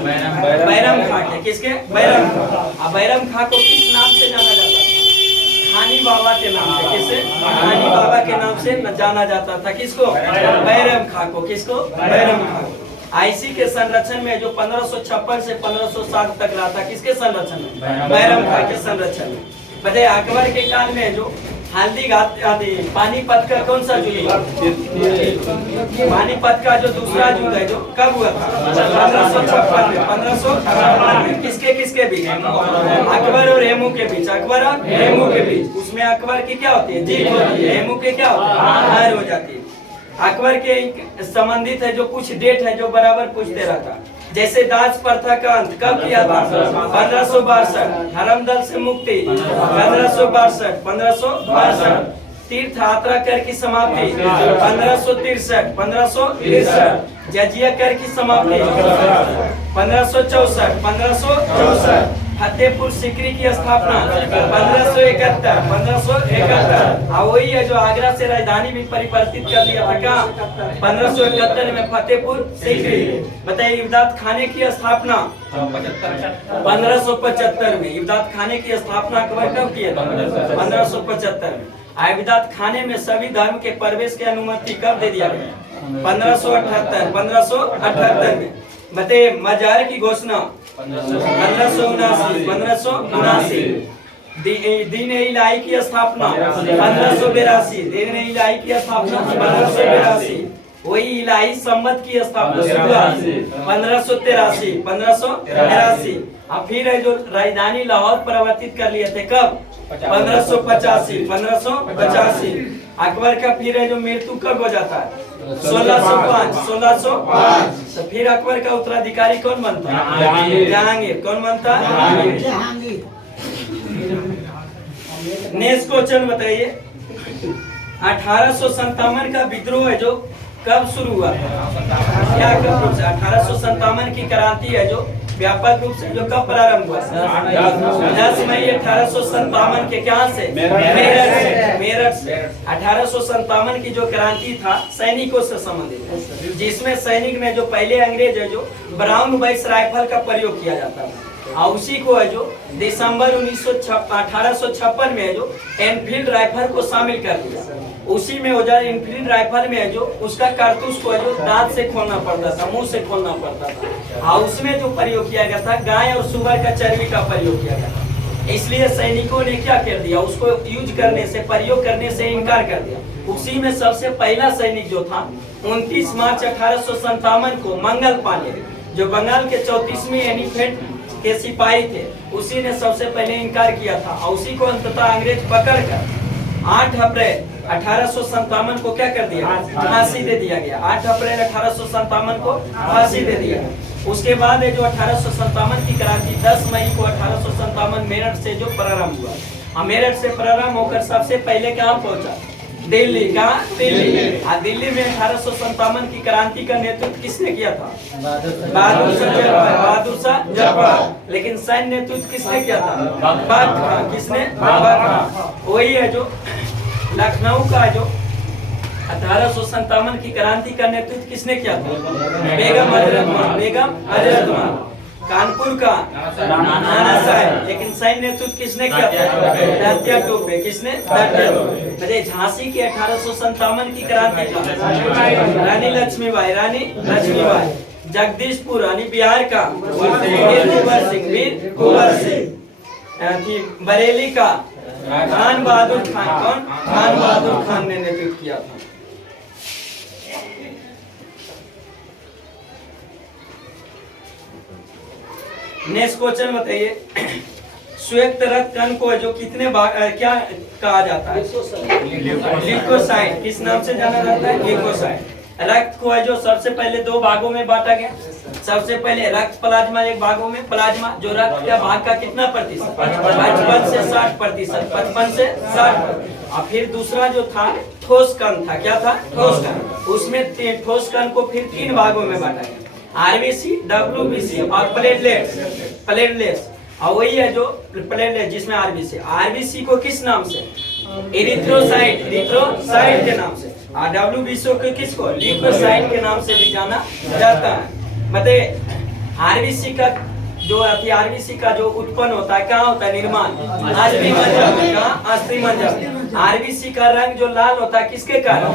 बैरम खां के। किसके? बैरम खां। बैरम खां को किस नाम से जाना जाता था? खानी बाबा के नाम से। किसे? खानी बाबा के नाम से जाना जाता था। किसको? बैरम खां को। किसको? बैरम खां। आईसी के संरक्षण में जो 1556 से 1560 तक रहा था, किसके संरक्षण में? बैरम खां के संरक्षण में। बताइए, अकबर के काल में जो हल्दी घाट पानीपत का कौन सा युद्ध? पानीपत का जो दूसरा युद्ध है जो कब हुआ था? 1556 में। 1556 में। किसके किसके बीच? अकबर और हेमू के बीच। अकबर और हेमू के बीच। उसमें अकबर की क्या होती है? जीत होती है। हेमू के क्या होती है? हार हो जाती है। अकबर के संबंधित है जो कुछ डेट है जो बराबर पूछते रहता। जैसे दास प्रथा का अंत कब किया था? 1562। धर्मदल से मुक्ति 1562। 1562। तीर्थ यात्रा कर की समाप्ति 1563। 1563। जजिया कर की समाप्ति 1564। 1564। फतेहपुर सीकरी की स्थापना 1571। 1571। वही है जो आगरा से राजधानी भी परिवर्तित कर लिया था। कहाँ? 1571 में फतेहपुर सीकरी। बताइए, इब्दात खाने की स्थापना 1575 में। इब्दात खाने की स्थापना अकबर कब किया था? 1575 में। इब्दात खाने में सभी धर्म के प्रवेश की अनुमति कब दे दिया गया? 1578। 1578 में। बताइए, मजहर की घोषणा 1579। 1579। दीन इलाही की स्थापना 1582। दीन इलाही की स्थापना 1582। वही इलाही सम्मत की स्थापना 1583। 1583। और फिर है जो राजधानी लाहौर परिवर्तित कर लिए थे कब? 1585। 1585। अकबर का फिर है जो मृत्यु कब हो जाता है? 1605। 1605। तो फिर अकबर का उत्तराधिकारी कौन बनता है? जहांगीर। कौन बनता है? नेक्स्ट क्वेश्चन बताइए, 1857 का विद्रोह है जो कब शुरू हुआ था? क्या कब रूप से 1857 की क्रांति है जो व्यापक रूप से जो कब प्रारंभ हुआ? 10 मई 1857 के क्या से? मेरठ से 1857 की जो क्रांति था सैनिकों से संबंधित है, जिसमें सैनिक ने जो पहले अंग्रेज है जो ब्राउन बाइस राइफल का प्रयोग किया जाता था, और उसी को है जो दिसंबर 1856 में है जो एनफील्ड राइफल को शामिल कर दिया। उसी में हो जाए एनफील्ड राइफल में है जो उसका कारतूस को है जो दांत से खोलना पड़ता था, मुंह से खोलना पड़ता था, और उसमें जो प्रयोग किया गया था गाय और सुअर का चर्बी का प्रयोग किया गया था। इसलिए सैनिकों ने क्या कर दिया, उसको यूज करने से, प्रयोग करने से इनकार कर दिया। उसी में सबसे पहला सैनिक जो था 29 मार्च 1857 को मंगल पांडे, जो बंगाल के 34वीं एलिफेंट के सिपाही थे, उसी ने सबसे पहले इनकार किया था, और उसी को अंततः अंग्रेज पकड़कर 8 अप्रैल 1857 को क्या कर दिया, फांसी दे दिया गया। 8 अप्रैल 1857 को फांसी दे दिया। उसके बाद जो 1857 की क्रांति 10 मई को 1857 मेरठ से जो प्रारंभ हुआ, मेरठ से प्रारंभ होकर सबसे पहले कहाँ पहुंचा? दिल्ली। कहाँ? दिल्ली। दिल्ली में 1857 की क्रांति का नेतृत्व किसने किया था? बहादुर शाह जफर। लेकिन सैन्य नेतृत्व किसने किया था? बख्त खान। किसने? वही है जो लखनऊ का जो 1857 की क्रांति का नेतृत्व किसने किया था? बेगम हजरत महल। कानपुर का नाना साहेब। लेकिन सैन्य नेतृत्व किसने किया था? तात्या टोपे। किसने? तात्या टोपे। झांसी की 1857 की क्रांति का रानी लक्ष्मीबाई। जगदीशपुर यानी बिहार का वीर कुंवर सिंह। बरेली का खान बहादुर खान। कौन? खान बहादुर खान ने नेतृत्व किया था। नेक्स्ट क्वेश्चन बताइए, श्वेत रक्त कण को जो कितने क्या कहा जाता है? ल्यूकोसाइट। किस नाम से जाना जाता है? ल्यूकोसाइट। रक्त को है जो सबसे पहले 2 भागों में बांटा गया। सबसे पहले रक्त प्लाज्मा एक भागों में, प्लाज्मा जो रक्त का भाग का कितना प्रतिशत? 55 से 60%। 55 से 60%। और फिर दूसरा जो था ठोस कण था। क्या था? ठोस कण। उसमें ठोस कण को फिर 3 भागों में बांटा गया, आरबीसी, डब्ल्यूबीसी और प्लेटलेट्स। और वही है जो प्लेटलेट जिसमें आरबीसी को किस नाम से? एरिथ्रोसाइट के नाम से। और डब्ल्यूबीसी को किसको? ल्यूकोसाइट के नाम से भी जाना जाता है। मतलब आरबीसी का जो आरबीसी का जो उत्पन्न होता है कहाँ होता है? निर्माण अस्थिमज्जा। आरबीसी का रंग जो लाल होता है किसके कारण?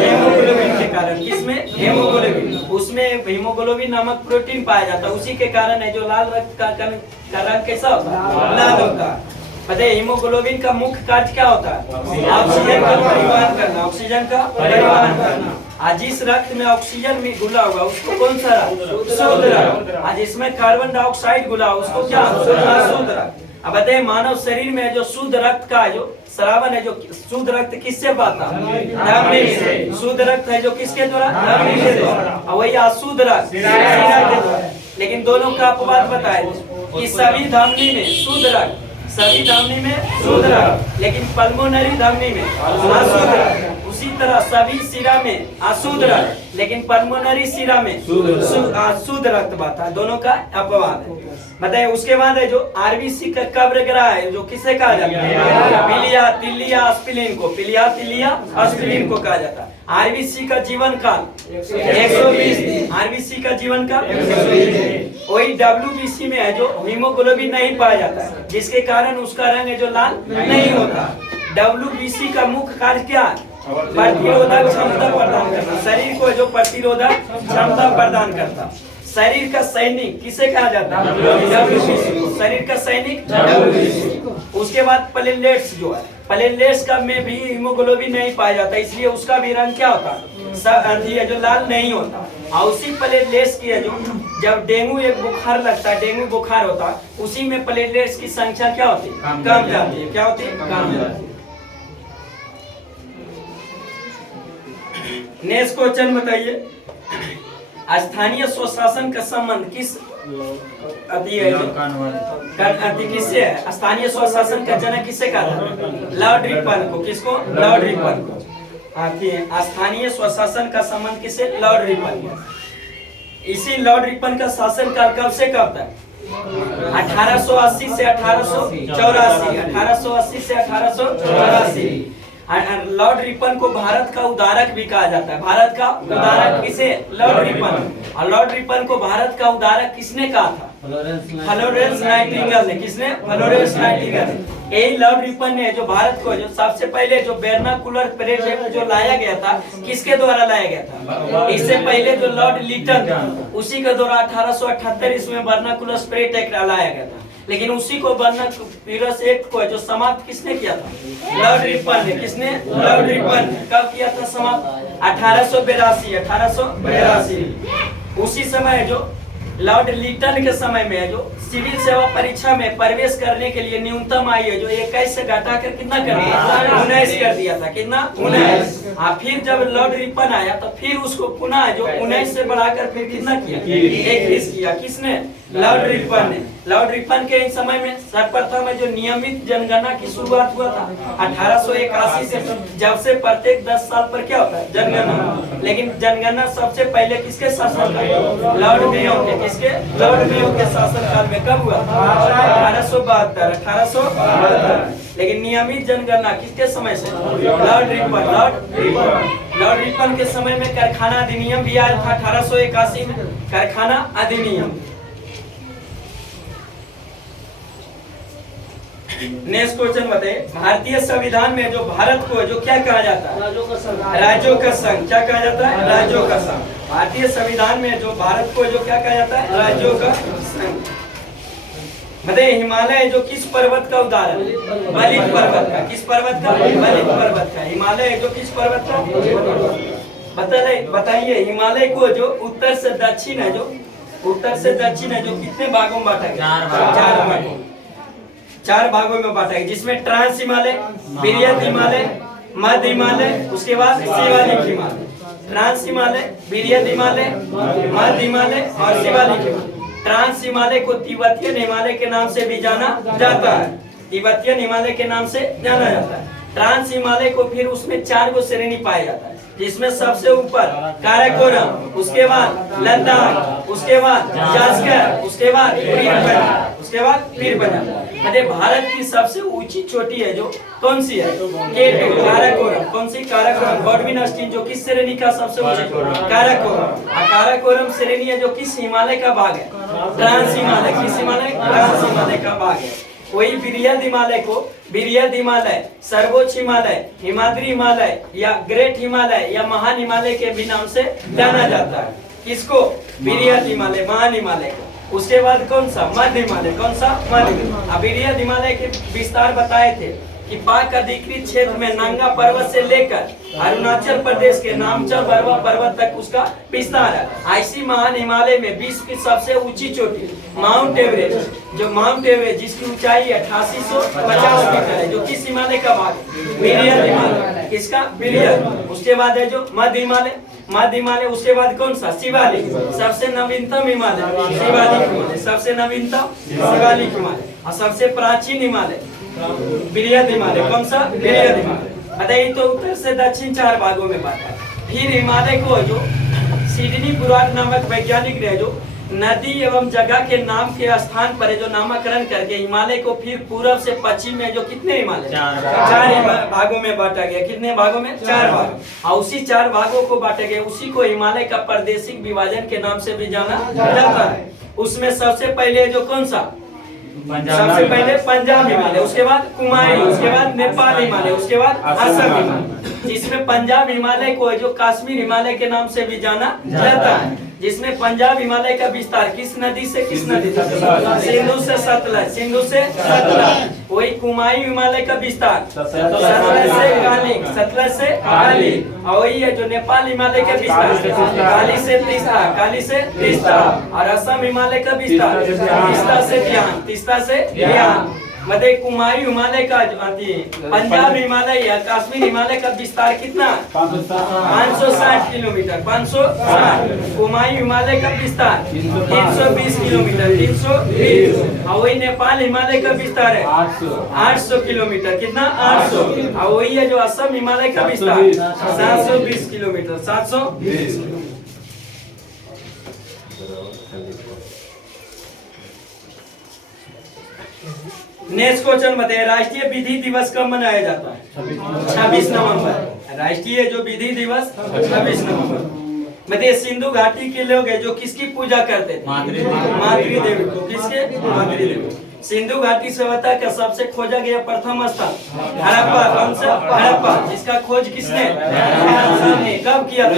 हीमोग्लोबिन के कारण। किसमें? हीमोग्लोबिन। उसमें हीमोग्लोबिन नामक प्रोटीन पाया जाता है, उसी के कारण है जो लाल रक्त का रंग कैसा होता है? लाल होता है। पता है हीमोग्लोबिन का मुख्य कार्य क्या होता है? ऑक्सीजन का परिवहन करना। ऑक्सीजन का परिवहन करना। आज जिस रक्त में ऑक्सीजन में घुला हुआ उसको कौन सा रक्त? शुद्ध रक्त। आज इसमें कार्बन डाइऑक्साइड घुला हुआ उसको क्या? अशुद्ध रक्त। अब बताइए मानव शरीर में जो शुद्ध रक्त का जो स्रावन है, जो शुद्ध रक्त किससे पाता? धमनी से। शुद्ध रक्त है जो किसके द्वारा? धमनी के द्वारा। और वही अशुद्ध रक्त शिरा के द्वारा। लेकिन दोनों का अपवाद बताए कि सभी धमनी में शुद्ध रक्त, सभी धमनी में शुद्ध रक्त, लेकिन पल्मोनरी धमनी में अशुद्ध रक्त। उसी तरह सभी शिरा में अशुद्ध रक्त, लेकिन पल्मोनरी शिरा में शुद्ध रक्त बहता है। दोनों का अपवाद है। बताइए उसके बाद है जो आरबीसी का कब्र ग्रह है जो किसे कहा जाता है? पिलिया तिलिया अस्पिलिन को। पिलिया तिलिया अस्पिलिन को कहा जाता है। आरबीसी का जीवन काल 120 दिन। आरबीसी का जीवन काल 120 दिन। वही डब्ल्यूबीसी में है जो हीमोग्लोबिन नहीं पाया जाता है, जिसके कारण उसका रंग है जो लाल नहीं होता। डब्ल्यूबीसी का मुख्य कार्य क्या है? प्रतिरोधक क्षमता प्रदान करना। शरीर को जो प्रतिरोधक क्षमता प्रदान करता। शरीर का सैनिक किसे कहा जाता है? डब्ल्यूबीसी। शरीर का सैनिक डब्ल्यूबीसी। उसके बाद प्लेटलेट्स जो है, प्लेटलेट्स का में भी हीमोग्लोबिन नहीं पाया जाता, इसलिए उसका भी रंग क्या होता है? जो लाल नहीं होता। और उसी प्लेटलेट्स की है जो जब डेंगू एक बुखार लगता है, डेंगू बुखार होता है, उसी में प्लेटलेट्स की संख्या क्या होती है? कम जाती है। क्या होती है? कम जाती है। नेक्स्ट क्वेश्चन बताइए, स्थानीय स्वशासन का संबंध किस अति है किससे है? स्थानीय स्वशासन का जनक किससे कहा था? लॉर्ड रिपन को। किसको? लॉर्ड रिपन को। स्थानीय स्वशासन का संबंध किससे? Lord Ripon. इसी लॉर्ड रिपन का शासन काल कब से कब तक? 1880 से 1884। 1880 से 1884। लॉर्ड रिपन को भारत का उदारक भी कहा जाता है। भारत का उदारक किसे? Lord Ripon. और लॉर्ड रिपन को भारत का उदारक किसने कहा था? फ्लोरेंस नाइटिंगेल ने। किसने? Florence Nightingale. यही लॉर्ड रिपन ने जो भारत को जो सबसे पहले जो वर्नाकुलर प्रेस जो लाया गया था, किसके द्वारा लाया गया था? इससे पहले जो लॉर्ड लिटन था, उसी के द्वारा 1878 इसमें वर्नाकुलर स्प्रेड एक्ट लाया गया था। लेकिन उसी को वर्नाकुलर एक्ट को जो समाप्त किसने किया था? लॉर्ड रिपन ने। किसने? Lord Ripon. कब किया था समाप्त? 1882। 1882। उसी समय जो लॉर्ड लिटन के समय में जो सिविल सेवा परीक्षा में प्रवेश करने के लिए न्यूनतम आयु जो 21 से घटाकर कितना कर दिया? 19 कर दिया था। कितना? 19। हाँ, फिर जब लॉर्ड रिपन आया तो फिर उसको पुनः जो 19 से बढ़ाकर फिर कितना किया? 21 किया। किसने? लॉर्ड रिपन ने। लॉर्ड रिपन के इस समय में सर्वप्रथम जो नियमित जनगणना की शुरुआत हुआ था 1881 से, जब से प्रत्येक 10 साल पर क्या होता है? जनगणना। लेकिन जनगणना सबसे पहले किसके शासन काल? लॉर्ड मेयो के। किसके? लॉर्ड मेयो के शासन काल में कब हुआ? 1872। 1872। लेकिन नियमित जनगणना किसके समय से? Lord Ripon. लॉर्ड रिपन के समय में कारखाना अधिनियम भी आया था 1881 में। कारखाना अधिनियम। नेक्स्ट क्वेश्चन बताइए। भारतीय संविधान में जो भारत को जो क्या कहा जाता है? राज्यों का संघ। क्या कहा जाता है? राज्यों का संघ। भारतीय संविधान में जो भारत को जो क्या कहा जाता है? राज्यों का संघ। बताइए, हिमालय जो किस पर्वत का उदाहरण? बलित पर्वत का। किस पर्वत का? बलित पर्वत का। हिमालय जो किस पर्वत का? बताइए, हिमालय को जो उत्तर से दक्षिण है जो कितने भागों में बांटा गया? चार भागों में बांटा गया, जिसमें ट्रांस हिमालय, वृहद हिमालय, मध्य हिमालय, उसके बाद शिवालिक हिमालय। ट्रांस हिमालय, वृहद हिमालय, मध्य हिमालय और शिवालिक हिमालय। ट्रांस हिमालय को तिब्बतियन हिमालय के नाम से भी जाना जाता है। तिब्बतियन हिमालय के नाम से जाना जाता है। ट्रांस हिमालय को फिर उसमें 4 श्रेणी पाया जाता है, जिसमें सबसे ऊपर काराकोरम, उसके बाद लद्दाख, उसके बाद जास्कर, उसके बाद पीर पंजाब। अरे भारत की सबसे ऊंची चोटी है जो कौन सी है? K2 काराकोरम। कौन सी? काराकोरम। गॉडविन ऑस्टिन जो किस श्रेणी का सबसे ऊंची? काराकोरम। काराकोरम श्रेणी है जो किस हिमालय का भाग है? ट्रांस हिमालय। किस हिमालय? ट्रांस हिमालय का भाग है। वही वृहद हिमालय को वृहद हिमालय, सर्वोच्च हिमालय, हिमाद्री हिमालय या ग्रेट हिमालय या महान हिमालय के भी नाम से जाना जाता है। किसको? वृहद हिमालय, महान हिमालय को। उसके बाद कौन सा? मध्य हिमालय। कौन सा? मध्य हिमालय। वृहद हिमालय के विस्तार बताए थे कि पाक अधिकृत क्षेत्र में नंगा पर्वत से लेकर अरुणाचल प्रदेश के नामचल बरवा पर्वत तक उसका विस्तार है। ऐसी महान हिमालय में विश्व की सबसे ऊंची चोटी माउंट एवरेस्ट, जो माउंट एवरेस्ट जिसकी ऊंचाई 8850 मीटर है, जो किस हिमालय का भाग? वृहद हिमालय। किसका? वृहद। उसके बाद है जो मध्य हिमालय। मध्य हिमालय। उसके बाद कौन सा? शिवालिक, सबसे नवीनतम हिमालय शिवालिक हिमालय, सबसे नवीनतम शिवालिक हिमालय। और सबसे प्राचीन हिमालय वृहद हिमालय। कौन सा? वृहद हिमालय। बताइए, तो उत्तर से दक्षिण 4 भागों में बांटा है। फिर हिमालय को जो सिडनी पुराण नामक वैज्ञानिक ने जो नदी एवं जगह के नाम के स्थान पर जो नामकरण करके हिमालय को फिर पूर्व से पश्चिम में जो कितने हिमालय? 4 भागों में बांटा गया। कितने भागों में? 4 भाग। और उसी 4 भागों को बांटे गए, उसी को हिमालय का प्रादेशिक विभाजन के नाम से भी जाना जाता है। उसमें सबसे पहले जो कौन सा? सबसे पहले पंजाब हिमालय, उसके बाद कुमारी, उसके बाद नेपाल हिमालय, उसके बाद असम हिमालय। जिसमें पंजाब हिमालय को जो कश्मीर हिमालय के नाम से भी जाना जाता है। जिसमें पंजाब हिमालय का विस्तार किस नदी से? किस नदी से? सिंधु से सतलज। सिंधु से सतलज। वही कुमाई हिमालय का विस्तार सतलज से काली, सतलज से काली। और वही है जो नेपाल हिमालय का विस्तार काली से तीस्ता, काली से तीस्ता। और असम हिमालय का विस्तार तीस्ता से ध्यान, तीस्ता से ध्यान। मतलब कुमायूं हिमालय का पंजाब हिमालय या कश्मीर हिमालय का विस्तार कितना? 560 किलोमीटर। 560। कुमायूं हिमालय का विस्तार 320 किलोमीटर। 320। और वही नेपाल हिमालय का विस्तार है 800 किलोमीटर। कितना? 800। और वही है जो असम हिमालय का विस्तार 720 किलोमीटर। 720। नेक्स्ट क्वेश्चन बताइए, राष्ट्रीय विधि दिवस कब मनाया जाता है? 26 नवंबर। राष्ट्रीय जो विधि दिवस 26 नवंबर। मतलब सिंधु घाटी के लोग है जो किसकी पूजा करते थे? मातृ देवी को। किसके? मातृ देवी। सिंधु घाटी सभ्यता का सबसे खोजा गया प्रथम स्थल हड़प्पा। कौन सा? हड़प्पा। जिसका खोज किसने? कब किया था?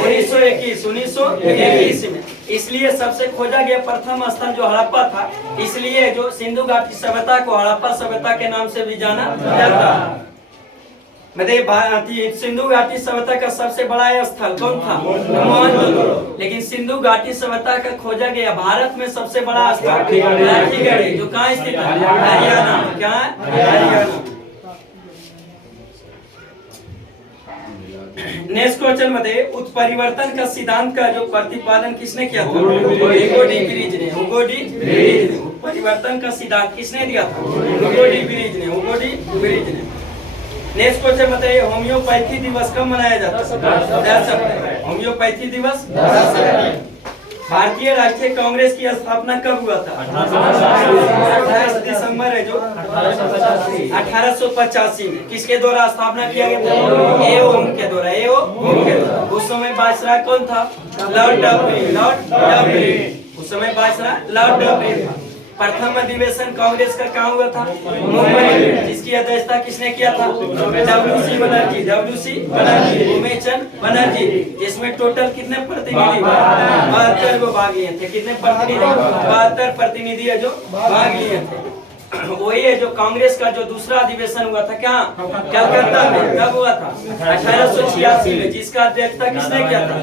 1921। 1921 में। इसलिए सबसे खोजा गया प्रथम स्थल जो हड़प्पा था, इसलिए जो सिंधु घाटी सभ्यता को हड़प्पा सभ्यता के नाम से भी जाना जाता है। मतलब सिंधु घाटी सभ्यता का सबसे बड़ा स्थल कौन था? मोहनजोदड़ो। लेकिन सिंधु घाटी सभ्यता का खोजा गया भारत में सबसे बड़ा स्थल लाठीगढ़, जो कहाँ स्थित है? हरियाणा। क्या है? हरियाणा। नेक्स्ट क्वेश्चन बताइए, उत्परिवर्तन का सिद्धांत का जो प्रतिपादन किसने किया था? हुगो डी ब्रिज ने। हुगो डी ब्रिज ने परिवर्तन का सिद्धांत किसने दिया था? हुगो डी ब्रिज ने। हुगो डी ब्रिज ने। नेक्स्ट क्वेश्चन बताइए, होम्योपैथी दिवस कब मनाया जाता है? 10 अप्रैल। होम्योपैथी दिवस 10 अप्रैल। भारतीय राष्ट्रीय कांग्रेस की स्थापना कब हुआ था? 28 दिसंबर है जो 1885 में। किसके द्वारा स्थापना किया गया था? एओम के द्वारा। एओम के द्वारा। उस समय वायसराय कौन था? Lord W. Lord W. उस समय वायसराय लॉर्ड डब्ल्यू। प्रथम अधिवेशन कांग्रेस का कहाँ हुआ था? मुंबई में। जिसकी अध्यक्षता किसने किया था? डब्ल्यूसी बनर्जी। डब्ल्यूसी बनर्जी। उमेशचंद बनर्जी। जिसमें टोटल कितने प्रतिनिधि? 72 वो भाग लिए थे। कितने प्रतिनिधि? 72 प्रतिनिधि है जो भाग लिए थे। वही है जो कांग्रेस का जो दूसरा अधिवेशन हुआ था क्या? कलकत्ता में। कब हुआ था? 1886 में। जिसका अध्यक्षता किसने किया था?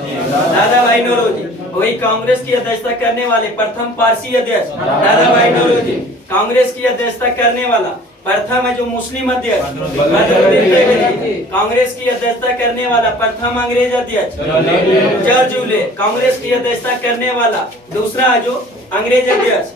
दादा भाई नौरोजी। वही कांग्रेस की अध्यक्षता करने वाले प्रथम पारसी अध्यक्ष दादा भाई नौरोजी। कांग्रेस की अध्यक्षता करने वाला प्रथम है जो मुस्लिम अध्यक्ष बदरुद्दीन तैयबजी। कांग्रेस की अध्यक्षता करने वाला प्रथम अंग्रेज अध्यक्ष जॉर्ज जूले। कांग्रेस की अध्यक्षता करने वाला दूसरा जो अंग्रेज अध्यक्ष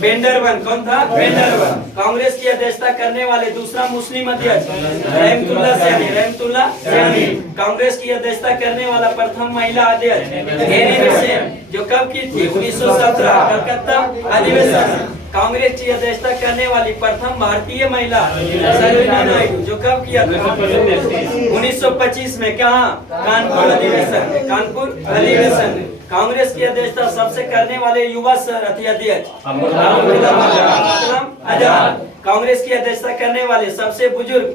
बेंडरवन। कौन था? बेंडरवन। कांग्रेस की अध्यक्षता करने वाले दूसरा मुस्लिम अध्यक्ष रहमतुल्लाह सैनी। रहमतुल्लाह सैनी। कांग्रेस की अध्यक्षता करने वाला प्रथम महिला अध्यक्ष एनी बेसेंट, जो कब की थी? 1917 कलकत्ता अधिवेशन। कांग्रेस की अध्यक्षता करने वाली प्रथम भारतीय महिला सरोजिनी नायडू, जो कब किया था? 1925 में। कहाँ? कानपुर अधिवेशन में। कानपुर अधिवेशन में। कांग्रेस की अध्यक्षता सबसे करने वाले युवा अध्यक्ष कलाम आजाद। कांग्रेस की अध्यक्षता करने वाले सबसे बुजुर्ग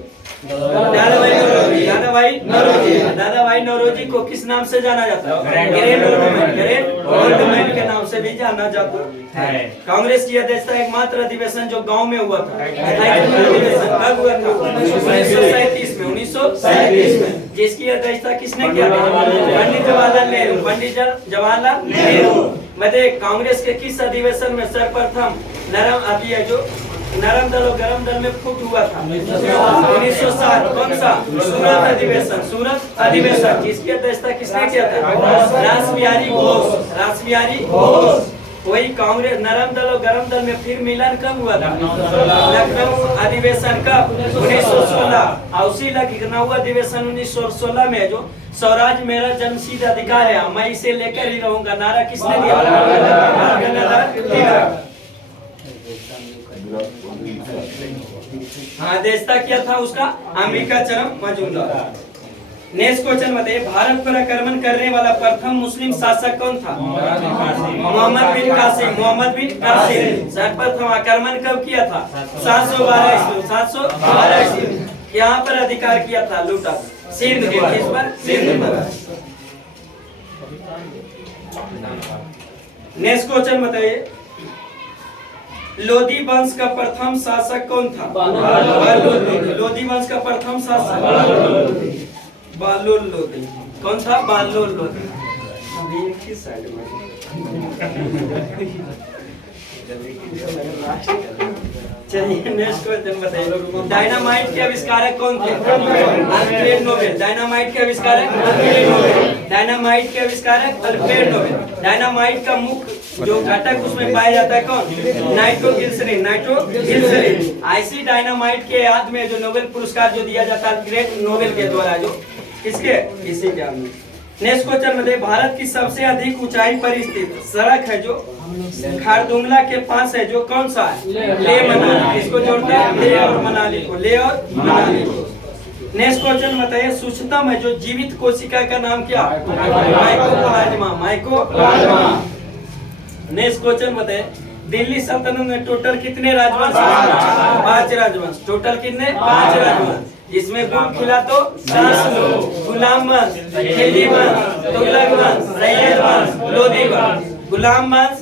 दादा भाई नौरोजी। दादा भाई नौरोजी। दादा भाई नौरोजी को किस नाम से जाना जाता है? Great old man. Great old man के नाम से भी जाना जाता है। कांग्रेस की अध्यक्षता एकमात्र अधिवेशन जो गांव में हुआ था, अधिवेशन कब हुआ था? 1937 में। 1937 में। जिसकी अध्यक्षता किसने किया था? पंडित जवाहरलाल नेहरू। पंडित जवाहरलाल नेहरू। मतलब कांग्रेस के किस अधिवेशन में सर्वप्रथम नरम दल और गरम दल में फुट हुआ था? 1960। कौन सा? सूरत अधिवेशन। सूरत अधिवेशन। जिसकी अध्यक्षता किसने किया था? रासबिहारी घोष। रासबिहारी घोष। वही कांग्रेस नरम दल और गरम दल में फिर मिलन कब हुआ था? लखनऊ अधिवेशन। कब? 1916। और उसी लखनऊ अधिवेशन 1916 में जो स्वराज मेरा जन्मसिद्ध अधिकार है, मैं इसे लेकर ही रहूंगा, नारा किसने दिया? हाँ, अध्यक्षता किया था उसका अंबिकाचरम मजूमदार। नेक्स्ट क्वेश्चन बताइए, भारत पर आक्रमण करने वाला प्रथम मुस्लिम शासक कौन था? मोहम्मद बिन कासिम। मोहम्मद बिन कासिम। सर्वप्रथम आक्रमण कब किया था? 712 ईस्वी। 712 ईस्वी। यहाँ पर अधिकार किया था, लूटा सिंध के। किस पर? सिंध पर। नेक्स्ट क्वेश्चन बताइए, लोधी वंश का प्रथम शासक कौन था? बहलोल लोधी। लोधी वंश का प्रथम शासक बहलोल लोधी। कौन था? बहलोल लोधी। चलिए नेक्स्ट क्वेश्चन बताइए। डायनामाइट के आविष्कारक कौन थे? Alfred Nobel. डायनामाइट के आविष्कारक अल्फ्रेड नोबेल। डायनामाइट के आविष्कारक अल्फ्रेड नोबेल। डायनामाइट का मुख्य जो घटक उसमें पाया जाता है कौन? नाइट्रोग्लिसरीन। नाइट्रोग्लिसरीन। ऐसी डायनामाइट के याद में जो नोबेल पुरस्कार जो दिया जाता है अल्फ्रेड नोबेल के द्वारा, जो किसके? इसी के याद में। नेक्स्ट क्वेश्चन में भारत की सबसे अधिक ऊंचाई पर स्थित सड़क है जो खारदुंगला के पास है, जो कौन सा है? ले मनाली। इसको जोड़ते हैं ले और मनाली को, ले और मनाली को। नेक्स्ट क्वेश्चन बताइए, सूक्ष्मतम है जो जीवित कोशिका का नाम क्या? माइकोप्लाज्मा। माइकोप्लाज्मा। नेक्स्ट क्वेश्चन बताइए, दिल्ली सल्तनत में टोटल कितने राजवंश? 5 राजवंश। टोटल कितने? 5 राजवंश। इसमें गुल खिला तो 10 लोग। गुलाम वंश, खिलजी वंश, तुगलक वंश, सैयद वंश, लोधी वंश। गुलाम वंश,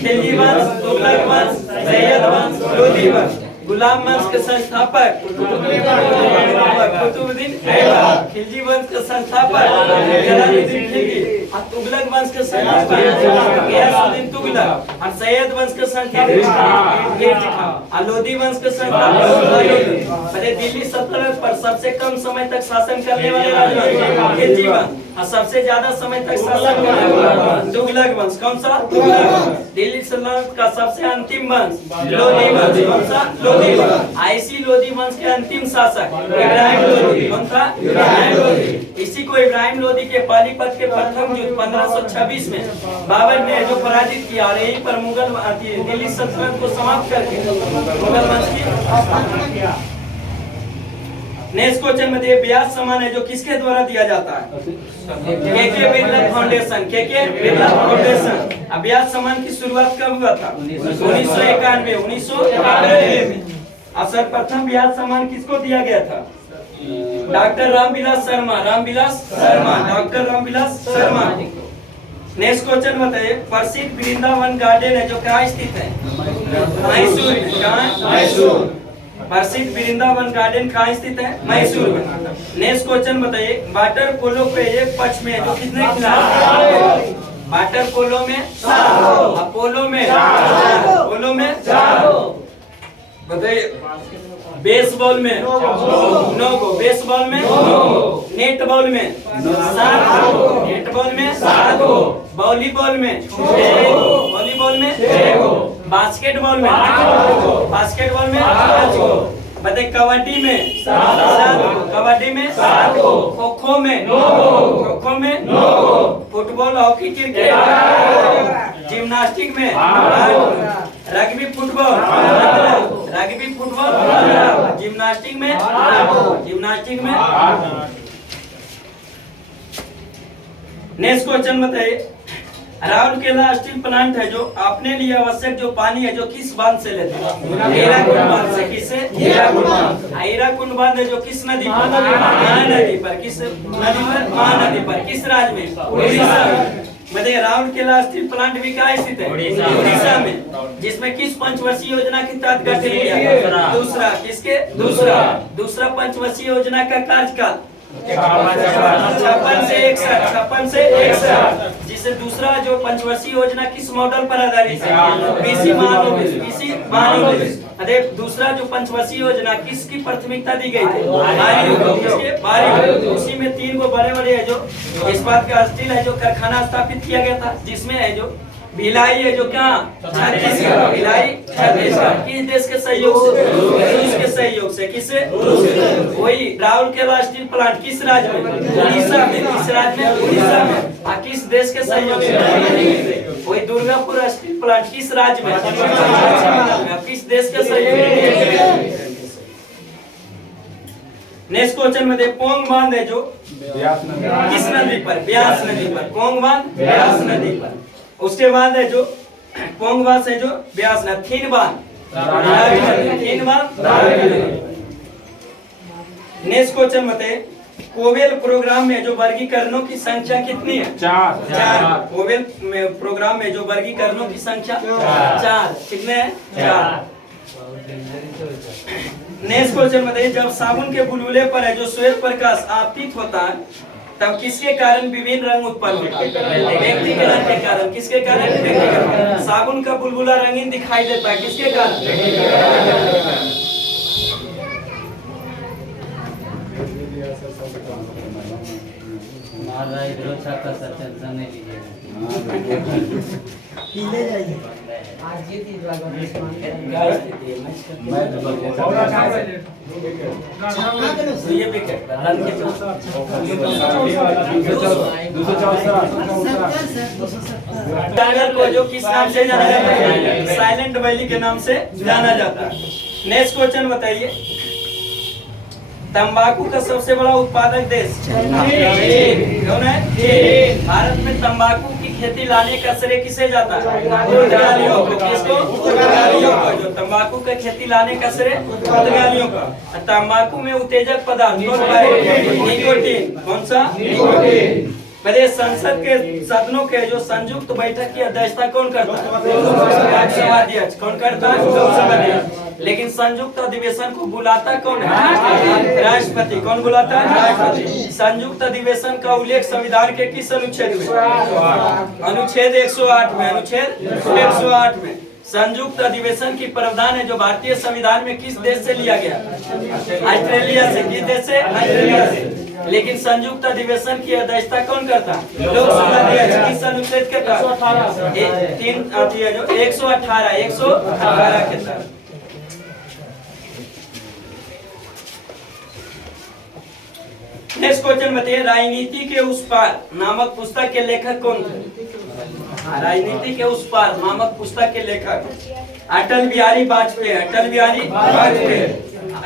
खिलजी वंश, तुगलक वंश, सैयद वंश, लोधी वंश। गुलाम वंश के संस्थापक कुतुबुद्दीन ऐबक। खिलजी वंश के संस्थापक जलालुद्दीन खिलजी। और तुगलक वंश के संस्थापक गियासुद्दीन तुगलक। और सैयद वंश के संस्थापक और लोधी वंश के संस्थापक। अरे दिल्ली सल्तनत पर सबसे कम समय तक शासन करने वाले राजवंश खिलजी वंश, और सबसे ज्यादा समय तक शासन करने वाला तुगलक वंश। कौन सा? तुगलक वंश। दिल्ली सल्तनत का सबसे अंतिम वंश लोधी वंश। कौन सा? लोधी वंश। ऐसी लोधी वंश के अंतिम शासक इब्राहिम लोधी। कौन था? इब्राहिम लोधी। इसी को इब्राहिम लोधी के पानीपत के प्रथम युद्ध 1526 में बाबर ने जो पराजित किया, और यहीं पर मुगल दिल्ली सल्तनत को समाप्त करके मुगल वंश की स्थापना किया। नेक्स्ट क्वेश्चन में दिए, ब्याज सम्मान है जो किसके द्वारा दिया जाता है? के बिरला फाउंडेशन। के बिरला फाउंडेशन। अब ब्याज सम्मान की शुरुआत कब हुआ था? 1991। 1991 में। और सर्वप्रथम ब्याज सम्मान किसको दिया गया था? Doctor Ramvilas Sharma. Ramvilas Sharma. Doctor Ramvilas Sharma. Next question बताइए, प्रसिद्ध वृंदावन गार्डन है जो कहाँ स्थित है? मैसूर में। कहाँ? मैसूर। प्रसिद्ध वृंदावन गार्डन कहाँ स्थित है? मैसूर में। नेक्स्ट क्वेश्चन बताइए, वाटर पोलो पे एक पक्ष में जो कितने खिलाड़ी? वाटर पोलो में पोलो में पोलो में बताइए। बेसबॉल में 9 को। बेसबॉल में 9। नेटबॉल में 7 नेटबॉल में 7 वॉलीबॉल में 6 वॉलीबॉल में 6 बास्केटबॉल में 8 बास्केटबॉल में 8 बताइए। कबड्डी में 7 कबड्डी में 7 खो खो में 9 खो खो में 9 फुटबॉल हॉकी क्रिकेट जिम्नास्टिक में 8 rugby football rugby football gymnastic में 8 नेक्स्ट क्वेश्चन बताइए, राउरकेला स्टील प्लांट है जो अपने लिए आवश्यक जो पानी है जो किस बांध से लेते हैं? हीराकुंड बांध से। किससे? हीराकुंड बांध। हीराकुंड बांध है जो किस नदी पर? महानदी पर। किस नदी पर? महानदी पर। किस राज्य में? उड़ीसा में। मतलब राउरकेला स्टील प्लांट भी कहाँ स्थित है? उड़ीसा में। जिसमें किस पंचवर्षीय योजना के तहत गठन किया? दूसरा। किसके? दूसरा पंचवर्षीय योजना का कार्यकाल 56 से 61। जिसे दूसरा जो पंचवर्षीय योजना किस मॉडल पर आधारित है? बीसी महानोबिस। अरे दूसरा जो पंचवर्षीय योजना किसकी प्राथमिकता दी गई थी? उसी में 3 को बड़े बड़े है जो इस्पात का स्टील है जो कारखाना स्थापित किया गया था, जिसमें है जो भिलाई है जो क्या? छत्तीसगढ़। भिलाई छत्तीसगढ़। किस देश के सहयोग से? रूस के सहयोग से। किससे? वही राउरकेला स्टील प्लांट किस राज्य में? उड़ीसा में। किस राज्य में? उड़ीसा में। और किस देश के सहयोग से? वही दुर्गापुर स्टील प्लांट किस राज्य में? किस देश के सहयोग? नेक्स्ट क्वेश्चन में देखिए, पोंग बांध है जो किस नदी पर? ब्यास नदी पर। पोंग बांध ब्यास नदी पर। उसके बाद है जो पोंग बांध है जो ब्यास नदी। थीन बांध थीन बांध। नेक्स्ट क्वेश्चन बताइए, कोवेल प्रोग्राम में जो वर्गीकरणों की संख्या कितनी है? 4। कोवेल प्रोग्राम में जो वर्गीकरणों की संख्या 4। कितने हैं? 4। नेक्स्ट क्वेश्चन बताइए, जब साबुन के बुलबुले पर है जो श्वेत प्रकाश आपतित होता है तब किसके कारण विभिन्न रंग उत्पन्न होते हैं? व्यक्तिकरण के कारण। किसके कारण? व्यक्तिकरण। साबुन का बुलबुला रंगीन दिखाई देता है, किसके कारण? ये भी रन के टाइगर को जो किस नाम से जाना जाता है? साइलेंट वैली के नाम से जाना जाता है। नेक्स्ट क्वेश्चन बताइए, तंबाकू का सबसे बड़ा उत्पादक देश कौन है? चीन। भारत में तंबाकू की खेती लाने का श्रेय किसे जाता है? पुर्तगालियों को। किसको? पुर्तगालियों को। जो तंबाकू का खेती लाने का श्रेय पुर्तगालियों का। तंबाकू में उत्तेजक पदार्थ निकोटीन। कौन सा? निकोटीन। प्रदेश संसद के सदनों के जो संयुक्त बैठक की अध्यक्षता कौन करता है? राज्यसभा। कौन करता है? लोकसभा। लेकिन संयुक्त अधिवेशन को बुलाता कौन है? राष्ट्रपति। कौन बुलाता है? राष्ट्रपति। संयुक्त अधिवेशन का उल्लेख संविधान के किस अनुच्छेद में? अनुच्छेद 108 में। अनुच्छेद 108 में संयुक्त अधिवेशन की प्रावधान है जो भारतीय संविधान में किस देश से लिया गया? ऑस्ट्रेलिया से। किस देश से? ऑस्ट्रेलिया से। लेकिन संयुक्त अधिवेशन की अध्यक्षता कौन करता है? लोकसभा अध्यक्ष। किस अनुच्छेद के तहत? 118 के तहत। नेक्स्ट क्वेश्चन बताइए, राजनीति के उस पार नामक पुस्तक के लेखक कौन थे? राजनीति के उस पार नामक पुस्तक के लेखक अटल बिहारी वाजपेयी। अटल बिहारी वाजपेयी।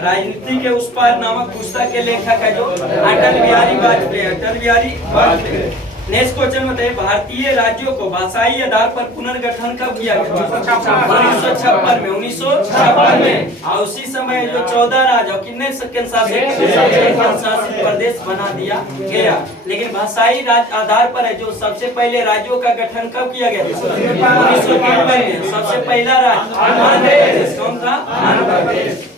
राजनीति के उस पार नामक पुस्तक के लेखक है जो अटल बिहारी वाजपेयी। अटल बिहारी वाजपेयी। नेक्स्ट क्वेश्चन बताइए, भारतीय राज्यों को भाषाई आधार पर पुनर्गठन कब किया गया? 1956 में। 1956 में। और उसी समय जो 14 राज्य कितने शासित प्रदेश बना दिया गया। लेकिन भाषाई राज्य आधार पर है जो सबसे पहले राज्यों का गठन कब किया गया? 1993 में। सबसे पहला राज्य आंध्र प्रदेश। कौन था? आंध्र प्रदेश।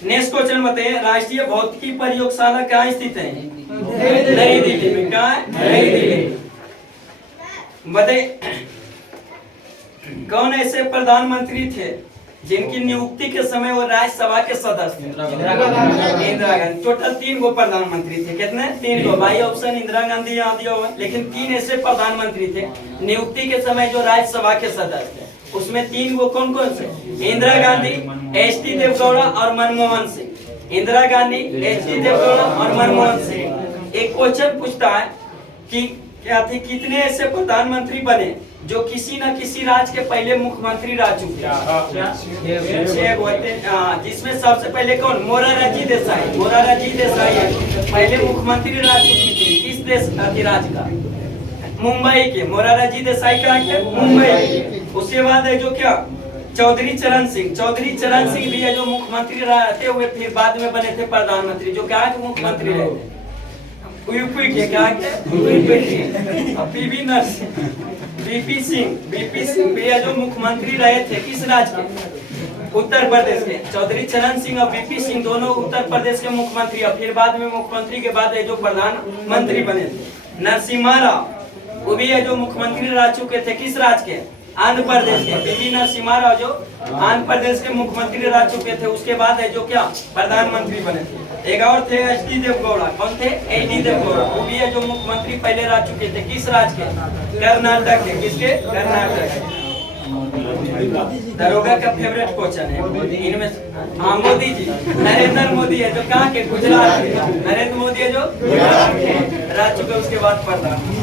नेक्स्ट क्वेश्चन बताइए, राष्ट्रीय भौतिकी प्रयोगशाला कहाँ स्थित है? नई दिल्ली में। कहाँ है? नई दिल्ली। बताइए, कौन ऐसे प्रधानमंत्री थे जिनकी नियुक्ति के समय वो राज्यसभा के सदस्य थे? इंदिरा गांधी। टोटल 3 गो प्रधानमंत्री थे। कितने? 3 गो। बाई ऑप्शन इंदिरा गांधी यहाँ दिया हुआ, लेकिन 3 ऐसे प्रधानमंत्री थे नियुक्ति के समय जो राज्यसभा के सदस्य थे। उसमें 3 गो कौन कौन से? इंदिरा गांधी, एच.डी. देवगौड़ा और मनमोहन सिंह। इंदिरा गांधी, एच.डी. देवगौड़ा और मनमोहन सिंह। एक क्वेश्चन पूछता है कि क्या थे कितने ऐसे प्रधानमंत्री बने जो किसी न किसी राज्य के पहले मुख्यमंत्री रह चुके हैं? 6 होते। जिसमें सबसे पहले कौन? मोरारजी देसाई। मोरारजी देसाई पहले मुख्यमंत्री रह चुकी थी। किस देश राज्य का? मुंबई के। मोरारजी देसाई कहाँ के? मुंबई के। उसके बाद है जो क्या? चौधरी चरण सिंह। चौधरी चरण सिंह भी है जो मुख्यमंत्री रहते हुए फिर बाद में बने थे प्रधानमंत्री। जो क्या के मुख्यमंत्री रहे थे? यूपी के। क्या के? यूपी के। पीवी नरसिंह। बीपी सिंह भी है जो मुख्यमंत्री रहे थे किस राज्य के? उत्तर प्रदेश के। चौधरी चरण सिंह और बीपी सिंह दोनों उत्तर प्रदेश के मुख्यमंत्री और फिर बाद में मुख्यमंत्री के बाद है जो प्रधानमंत्री बने थे। नरसिम्हा राव वो भी है जो मुख्यमंत्री रह चुके थे किस राज्य के? आंध्र प्रदेश के। पीवी नरसिम्हा राव जो आंध्र प्रदेश के मुख्यमंत्री रह चुके थे उसके बाद है जो क्या? प्रधानमंत्री बने थे। एक और थे एच.डी. देवगौड़ा। कौन थे? एच.डी. देवगौड़ा। वो भी है जो मुख्यमंत्री पहले रह चुके थे किस राज्य के? कर्नाटक के। किसके? कर्नाटक। दरोगा का फेवरेट क्वेश्चन है इनमें। मोदी जी। नरेंद्र मोदी है जो कहाँ के? गुजरात के। नरेंद्र मोदी है जो गुजरात के रह चुके उसके बाद प्रधानमंत्री।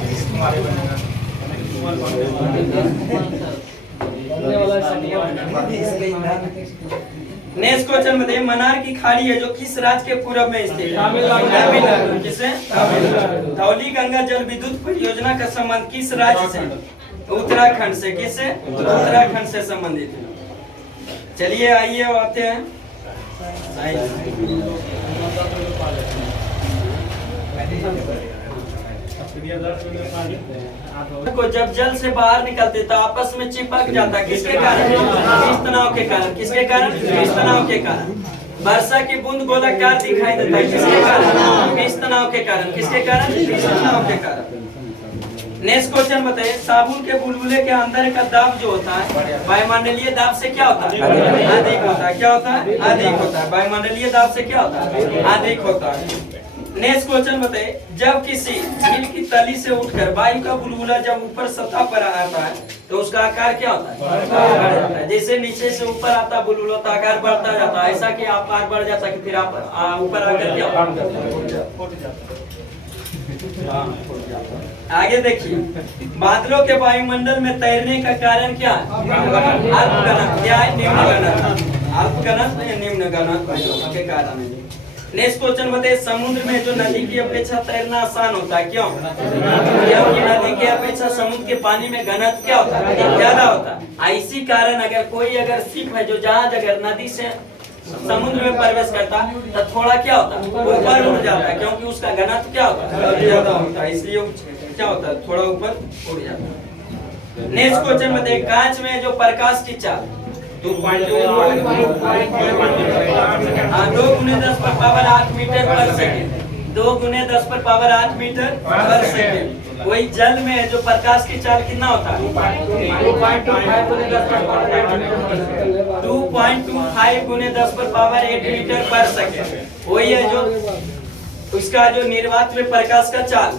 नेक्स्ट क्वेश्चन बताइए, मनार की खाड़ी है जो किस राज्य के पूर्व में स्थित है? तमिलनाडु। किसे? तमिलनाडु। धौली गंगा जल विद्युत परियोजना का संबंध किस राज्य से? उत्तराखंड से। किससे? उत्तराखंड से संबंधित है। चलिए आइए आते हैं। को जब जल से बाहर निकलते तो आपस में चिपक जाता। किसके कारण? इस तनाव के कारण। किसके कारण? इस तनाव के कारण। वर्षा की बूंद गोलाकार दिखाई देता है। किसके कारण? विष तनाव के कारण, किसके कारण? विष तनाव के कारण। नेक्स्ट क्वेश्चन बताइए, साबुन के बुलबुले के अंदर का दाब जो होता है वायुमंडलीय दाब से क्या होता है? अधिक होता है। क्या होता है? अधिक होता है। वायुमंडलीय दाब से क्या होता है? अधिक होता है। नेक्स्ट क्वेश्चन बताइए, जब किसी झील की तली से उठकर वायु का बुलबुला जब ऊपर सतह पर आता है तो उसका आकार क्या होता है? बढ़ जाता है। जैसे नीचे से ऊपर आता बुलबुला तो आकार बढ़ता जाता है, ऐसा कि आकार बढ़ जाता है कि फिर आप ऊपर आकर क्या होता है? आगे देखिए, बादलों के वायुमंडल में तैरने का कारण क्या है? अल्पगणत। क्या है? निम्न गणत। अल्पगणत या निम्न गणत के कारण है। नेक्स्ट क्वेश्चन बताइए, समुद्र में जो नदी की अपेक्षा तैरना आसान होता है, क्यों? क्योंकि नदी की अपेक्षा समुद्र के पानी में घनत्व क्या होता है? ज्यादा होता है। इसी कारण अगर शिप है जो जहाज अगर नदी से समुद्र में प्रवेश करता है तो थोड़ा क्या होता है? ऊपर उड़ जाता है, क्योंकि उसका घनत्व क्या होता है? ज्यादा होता है, इसलिए क्या होता है? थोड़ा ऊपर उड़ जाता है। नेक्स्ट क्वेश्चन बताइए, कांच में जो प्रकाश की चाल 2 गुने 10 पर पावर 8 मीटर पर सेकेंड, 2 गुने 10 पर पावर 8 मीटर पर सेकेंड। वही जल में जो प्रकाश की चाल कितना होता है? 2.25 गुने 10 पर पावर 8 मीटर पर सेकेंड। वही है जो उसका जो निर्वात में प्रकाश का चाल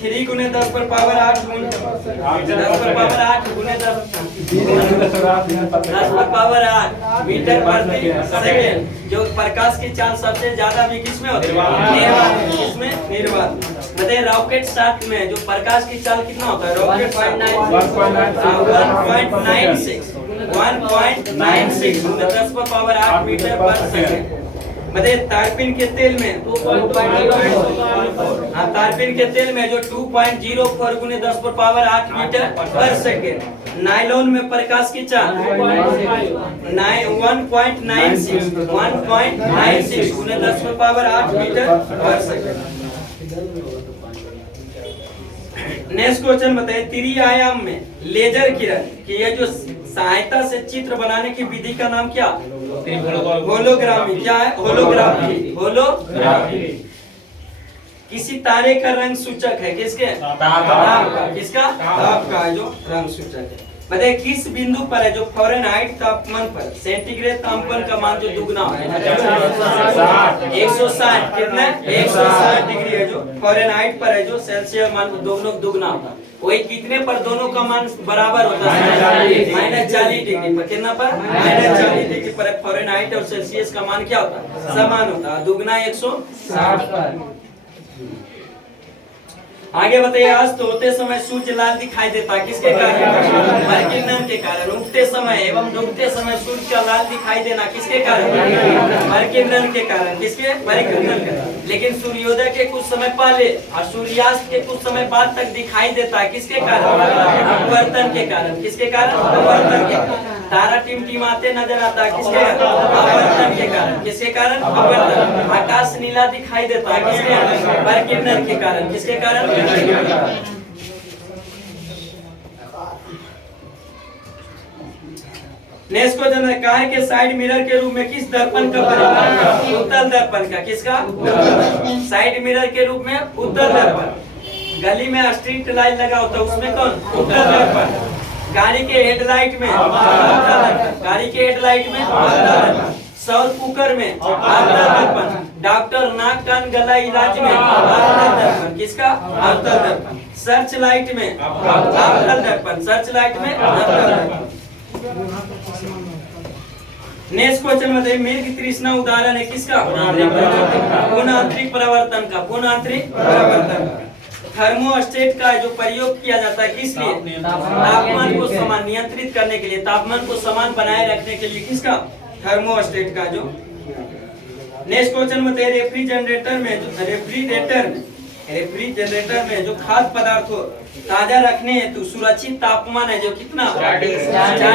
3 गुने 10 पर पावर 8 गुने 10 पर पावर 8 गुने 10 पर पावर 8 मीटर प्रति सेकेंड। जो प्रकाश की चाल सबसे ज्यादा भी किसमें होती है? निर्वात। किसमें? निर्वात। बताइए, रॉकेट शाफ्ट में जो प्रकाश की चाल कितना होता है? रॉकेट 1.96 गुने 10 पर पावर 8 मीटर पर सेकेंड। बताइए, तारपीन के तेल में तारपीन के तेल में जो 2.04 गुने 10 पर पावर 8 मीटर पर सेकेंड। नायलॉन में प्रकाश की चाल 1.96 गुने 10 पर पावर 8 मीटर पर सेकेंड। नेक्स्ट क्वेश्चन बताइए, त्रिआयाम में लेजर किरण की ये जो सहायता से चित्र बनाने की विधि का नाम क्या? होलोग्राफी। क्या है? होलोग्राफी। होलोग्राफी। किसी तारे का रंग सूचक है, किसके? ताप का। किसका? ताप का जो रंग सूचक है। बताइए, किस बिंदु पर है जो फ़ारेनहाइट तापमान पर सेंटीग्रेड तापमान का मान जो दुगना है? 160। कितना? 160 डिग्री है जो फ़ारेनहाइट पर है जो सेल्सियस मान दोनों दुगना होता है। वही कितने पर दोनों का मान बराबर होता है? -40 डिग्री पर। कितना पर? -40 डिग्री पर फ़ारेनहाइट और सेल्सियस का मान क्या होता है? समान होता है। दुगना 160 पर। आगे बताइए, अस्त होते समय सूर्य लाल दिखाई देता है, किसके कारण? परिकिरण के कारण। उगते समय एवं डूबते समय सूर्य का लाल दिखाई देना किसके कारण? परिकिरण के कारण। किसके? परिकिरण के। लेकिन सूर्योदय के कुछ समय पहले और सूर्यास्त के कुछ समय बाद तक दिखाई देता है, किसके कारण? अपवर्तन के कारण। किसके कारण? अपवर्तन के कारण। तारा टिमटिमाते नजर आता है, किसके? अपवर्तन के कारण। किसके कारण? अपवर्तन। आकाश नीला दिखाई देता है, किसके? परिकिरण के कारण। किसके कारण? नेक्स्ट क्वेश्चन है, कार के साइड मिरर के रूप में किस दर्पण का प्रयोग? उत्तल दर्पण का। किसका? साइड मिरर के रूप में उत्तल दर्पण। गली में स्ट्रीट लाइट लगा होता है, उसमें कौन? उत्तल दर्पण। गाड़ी के हेडलाइट में गाड़ी के हेडलाइट में सौर कुकर में अवतल दर्पण। डॉक्टर नाक कान गला इलाज में अवतल दर्पण। किसका? अवतल दर्पण। सर्च लाइट में अवतल दर्पण। सर्च लाइट में अवतल दर्पण। नेक्स्ट क्वेश्चन बताइए, मृग तृष्णा उदाहरण है किसका? पुनःआंतरिक परिवर्तन का। पुनःआंतरिक परिवर्तन का। थर्मोस्टेट का जो प्रयोग किया जाता है किस लिए? तापमान को समान नियंत्रित करने के लिए, तापमान को समान बनाए रखने के लिए। किसका? थर्मोस्टेट का जो। नेक्स्ट क्वेश्चन बताइए, रेफ्रिजरेटर में जो खाद्य पदार्थों ताजा रखने हेतु सुरक्षित तापमान है जो कितना? 4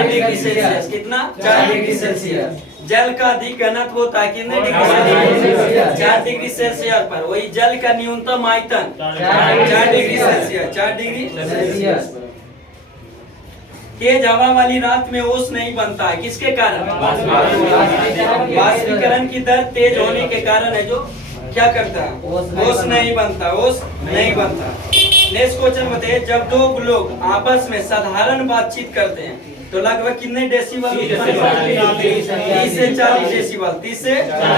डिग्री सेल्सियस। कितना? 4 डिग्री सेल्सियस। जल का अधिक घनत्व होता है कितने डिग्री सेल्सियस? 4 डिग्री सेल्सियस पर। वही जल का न्यूनतम आयतन 4 डिग्री सेल्सियस। 4 degree Celsius. तेज हवा वाली रात में ओस नहीं बनता है, किसके कारण? वाष्पीकरण की दर तेज होने के कारण है जो क्या करता है? ओस नहीं बनता, ओस नहीं बनता। नेक्स्ट क्वेश्चन बताइए, जब दो लोग आपस में साधारण बातचीत करते हैं तो लगभग कितने डेसिबल? 30 से 40 डेसिबल। 30 से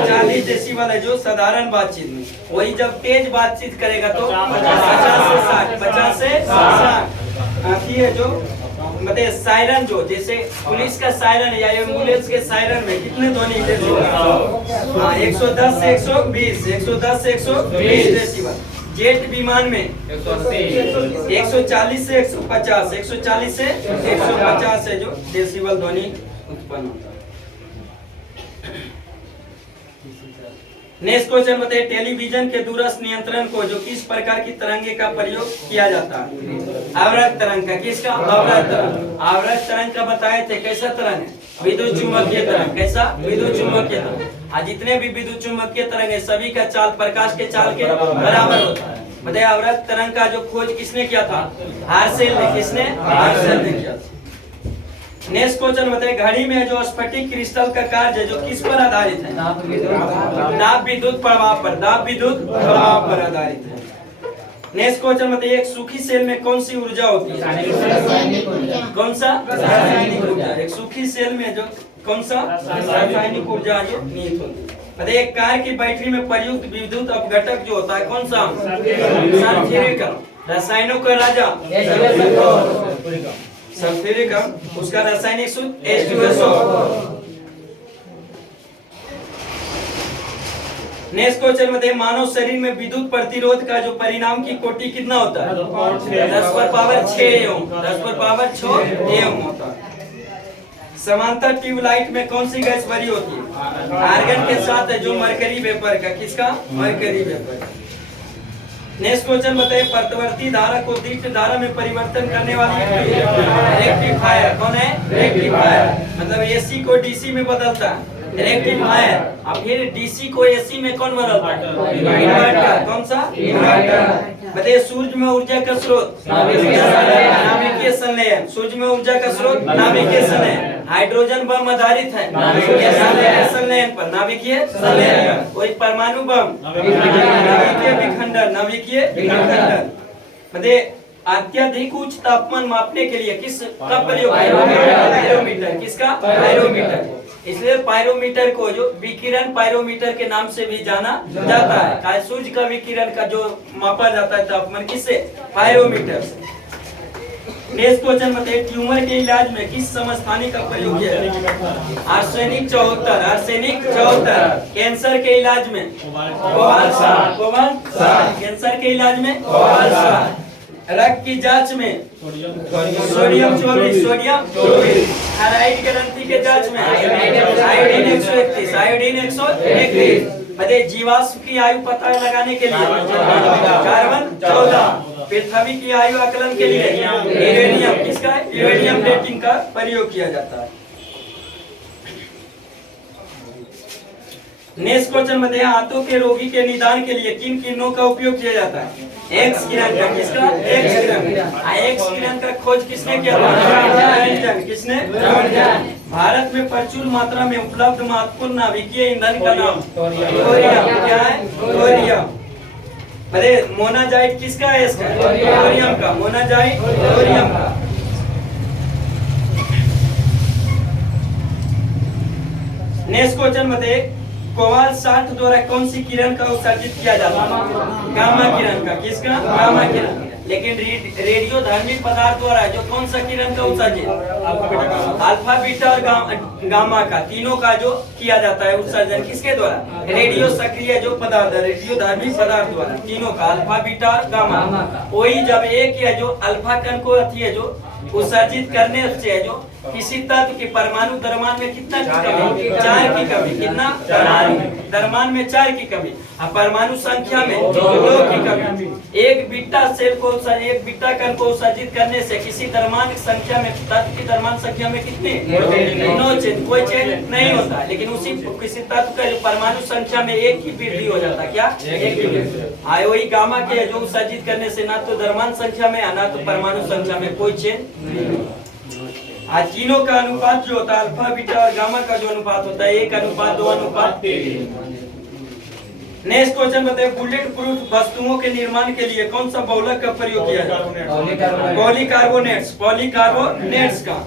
40 डेसिबल है जो साधारण बातचीत में। वही जब तेज बातचीत करेगा तो 50 से 60 आती है जो मतलब सायरन, जो जैसे पुलिस का सायरन या एम्बुलेंस के सायरन में कितने ध्वनि डेसिबल? 110 से 120, 110 से 120 डेसिबल। जेट विमान में 140 से 150, 140 से 150 है जो डेसिबल ध्वनि उत्पन्न होता है। नेक्स्ट क्वेश्चन बताइए, टेलीविजन के दूरस्थ नियंत्रण को जो किस प्रकार की तरंगे का प्रयोग किया जाता है? आवर्त तरंग का। किसका? आवर्त तरंग। आवर्त तरंग का बताए थे कैसा तरंग है? विद्युत चुम्बकीय तरंग। कैसा? विद्युत चुम्बकीय तरंग। आज जितने भी विद्युत चुम्बकीय तरंग है सभी का चाल प्रकाश के चाल के बराबर होता है। बताइए आवर्त तरंग का जो खोज किसने किया था? हार्शेल ने। किसने? हार्शेल ने किया था। नेक्स्ट क्वेश्चन बताइए, घड़ी में जो स्फटिक क्रिस्टल का कार्य है जो किस पर आधारित है? दाब विद्युत प्रभाव पर। दाब विद्युत प्रभाव पर आधारित है। नेक्स्ट क्वेश्चन बताइए, एक सूखी सेल में कौन सी ऊर्जा होती है? कौन सा? रासायनिक ऊर्जा। एक सूखी सेल में जो कौन सा? रासायनिक ऊर्जा निहित होती है। बताइए एक कार की बैटरी में प्रयुक्त विद्युत अपघटक जो होता है कौन सा? सल्फ्यूरिक। रसायनों का राजा सल्फ्यूरिक। उसका रासायनिक सूत्र H2SO। नेक्स्ट क्वेश्चन बताइए, मानव शरीर में विद्युत प्रतिरोध का जो परिणाम की कोटि कितना होता है? 10⁻6 ओम। 10⁻6 ओम होता है। समांतर ट्यूबलाइट में कौन सी गैस भरी होती है? आर्गन के साथ है जो मरकरी वेपर का। किसका? Mercury vapour. नेक्स्ट क्वेश्चन बताइए, प्रतिवर्ती धारा को दीप्त धारा में परिवर्तन करने वाली रेक्टिफायर कौन है? रेक्टिफायर। मतलब एसी को डीसी में बदलता है रेक्टिफायर। अब फिर डीसी को एसी में कौन बदलता है? इन्वर्टर। कौन सा? इन्वर्टर। बताइए सूर्य में ऊर्जा का स्रोत? नाभिकीय संलयन। सूर्य में ऊर्जा का स्रोत नाभिकीय संलयन। हाइड्रोजन बम आधारित है नाभिकीय संलयन पर। नाभिकीय संलयन पर। कोई परमाणु बम नाभिकीय विखंडन। नाभिकीय विखंडन। बताइए अत्यधिक उच्च तापमान मापने के लिए किस का प्रयोग है? पायरोमीटर। किसका? पायरोमीटर। इसलिए पायरोमीटर को जो विकिरण पायरोमीटर के नाम से भी जाना जाता है। सूर्य का विकिरण का जो मापा जाता है तापमान किससे? पायरोमीटर से। नेक्स्ट क्वेश्चन बताइए, ट्यूमर के इलाज में किस समस्थानी का प्रयोग किया जाता है? आर्सेनिक 74। आर्सेनिक 74। कैंसर के इलाज में कोबाल्ट। कोबाल्ट। कैंसर के इलाज में कोबाल्ट। रक्त की जांच में सोडियम 24। सोडियम 24। थायराइड ग्रंथि के जांच में आयोडीन 131। आयोडीन 131। बताइए जीवाश्म की आयु पता लगाने के लिए कार्बन 14। पृथ्वी की आयु आकलन के लिए यूरेनियम। किसका? यूरेनियम डेटिंग का प्रयोग किया जाता है। नेक्स्ट क्वेश्चन बताइए, आंतों के रोगी के निदान के लिए किन किरणों का उपयोग किया जाता है? एक्स किरण का। किसका? एक्स किरण। एक्स किरण का खोज किसने किया था? किसने? भारत में प्रचुर मात्रा में उपलब्ध महत्वपूर्ण नाभिकीय ईंधन का नाम थोरियम। क्या है? थोरियम। अरे मोनाजाइट किसका है? इसका थोरियम का। मोनाजाइट थोरियम का। नेक्स्ट क्वेश्चन बताइए, कोबाल्ट 60 द्वारा कौन सी किरण का उत्सर्जित किया जाता है? गामा किरण का। किसका? गामा किरण। लेकिन रेडियो धर्मी पदार्थ द्वारा जो कौन सा किरण का उत्सर्जित? अल्फा बीटा और गामा का। तीनों का जो किया जाता है उत्सर्जन किसके द्वारा? रेडियो सक्रिय जो पदार्थ है रेडियो धर्मी पदार्थ द्वारा। तीनों का अल्फा बीटा और गामा। वही जब एक है जो अल्फा कण को है जो उत्सर्जित करने से जो किसी तत्व के परमाणु द्रव्यमान में कितना की कमी? 4 की कमी। कितना? द्रव्यमान में 4 की कमी। परमाणु संख्या में 2 की कमी। एक बीटा सेल को एक बीटा कण को उत्सर्जित करने से किसी द्रव्यमान संख्या में तत्व की द्रव्यमान संख्या में कितने? 9 चेंज। कोई चेंज नहीं होता। लेकिन उसी किसी तत्व का परमाणु संख्या में 1 की वृद्धि हो जाता है। क्या? 1 की वृद्धि। वही गामा के जो उत्सर्जित करने से ना तो द्रव्यमान संख्या में ना तो परमाणु संख्या में कोई चेंज नहीं होता। आज तीनों का अनुपात जो होता है अल्फा बीटा और गामा का जो अनुपात होता है 1:2:3। नेक्स्ट क्वेश्चन बताइए बुलेट प्रूफ वस्तुओं के निर्माण के लिए कौन सा बहुलक का प्रयोग किया जाता है? पॉलीकार्बोनेट्स का।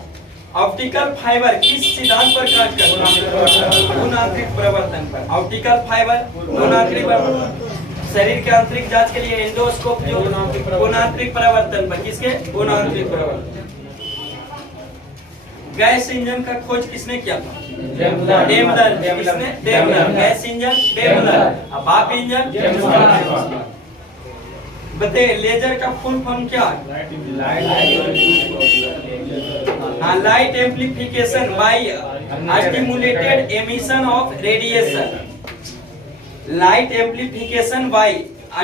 ऑप्टिकल फाइबर किस सिद्धांत पर कार्य करता है? गुणांतरिक परिवर्तन पर। ऑप्टिकल फाइबर गुणांतरिक परिवर्तन। शरीर के आंतरिक जांच के लिए एंडोस्कोप जो गुणांतरिक परिवर्तन पर। किसके? गुणांतरिक परिवर्तन। गैस इंजन का खोज किसने किया था? डेमलर। किसने? डेमलर। Gas engine Daimler. भाप इंजन बताइए लेजर का फुल फॉर्म क्या है? Light amplification by stimulated emission of radiation. Light amplification by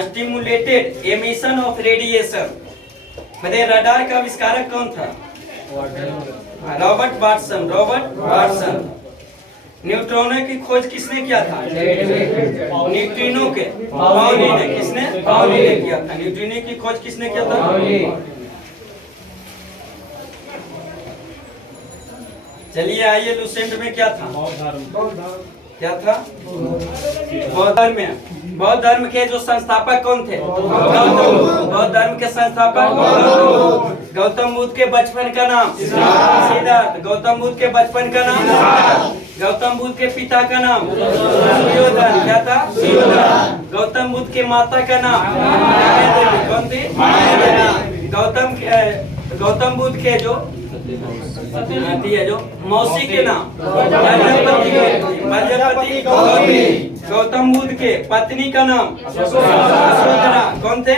stimulated emission of radiation. बताइए रडार का आविष्कारक कौन था? Robert Watson. न्यूट्रॉनों की खोज किसने किया था? न्यूट्रिनो के पाउली ने। किसने? पाउली ने किया था। न्यूट्रिनो की खोज किसने किया था? चलिए आइए लुसेंट में क्या था? क्या था? बौद्ध धर्म के जो संस्थापक कौन थे? बौद्ध धर्म के संस्थापक गौतम बुद्ध के बचपन का नाम सिद्धार्थ। गौतम बुद्ध के बचपन का नाम गौतम बुद्ध के पिता का नाम सुयोधन। क्या था? गौतम बुद्ध के माता का नाम कौन थी? गौतम बुद्ध के जो है जो मौसी के नाम प्रजापति। गौतम बुद्ध के पत्नी का नाम यशोधरा। कौन थे?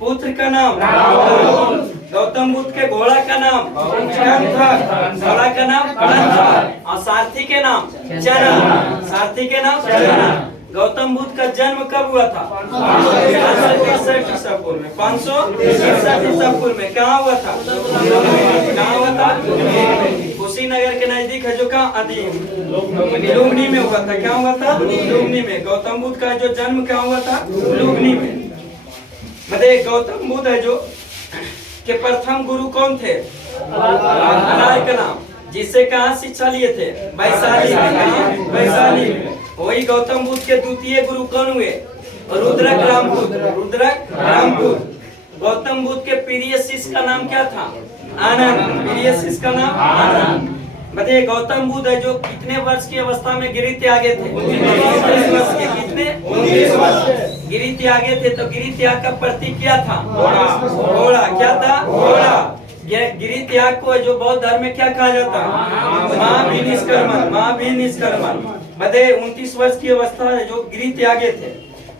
पुत्र का नाम गौतम बुद्ध के घोड़ा का नाम घोड़ा का नाम और सारथी के नाम चना। गौतम बुद्ध का जन्म कब हुआ था? 563 ईसा पूर्व में। 563 ईसा पूर्व में। कहाँ हुआ था? कुशीनगर के नजदीक है जो कहाँ? लुम्बिनी में हुआ था। क्या हुआ था? लुम्बिनी में। गौतम बुद्ध का जो जन्म कहाँ हुआ था? लुम्बिनी में। मतलब गौतम बुद्ध है जो के प्रथम गुरु कौन थे? अलाय का नाम। जिससे कहाँ शिक्षा लिए थे? वैशाली में। वही गौतम बुद्ध के द्वितीय गुरु कौन हुए? रुद्रक रामपुर। गौतम बुद्ध के प्रिय शिष्य का नाम क्या था? आनंद। प्रिय शिष्य का नाम आनंद। बताइए गौतम बुद्ध है जो कितने वर्ष की अवस्था में गिरि त्यागे थे? 19 वर्ष के। कितने? 19 वर्ष गिरि त्यागे थे। तो गिरि त्याग का प्रतीक क्या था? घोड़ा। क्या था? घोड़ा। गिरि त्याग को जो बौद्ध धर्म में क्या कहा जाता है? महाभिनिष्क्रमण। बताइए 29 वर्ष की अवस्था है जो गिरि त्यागे थे।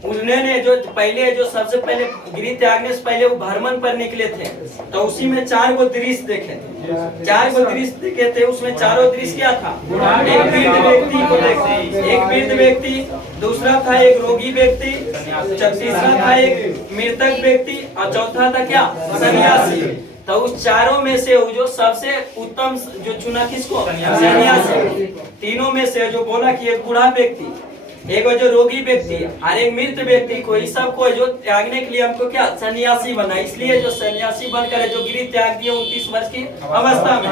उन्होंने जो सबसे पहले गिरि त्यागने से पहले वो भ्रमण पर निकले थे तो उसी में 4 गो दृश्य देखे थे। 4 गो दृश्य देखे थे। उसमें चारों दृश्य क्या था? एक वृद्ध व्यक्ति को देखते, एक वृद्ध व्यक्ति, दूसरा था एक रोगी व्यक्ति, तीसरा था एक मृतक व्यक्ति और चौथा था क्या? सन्यासी। तो उस चारों में से जो सबसे उत्तम जो चुना किसको? सन्यासी। तीनों में से जो बोला कि एक बूढ़ा व्यक्ति, एक जो रोगी व्यक्ति और एक मृत व्यक्ति को, इस सब को जो त्यागने के लिए हमको क्या? सन्यासी बना। इसलिए जो सन्यासी बनकर जो गिरि त्याग दिए 29 वर्ष की अवस्था में।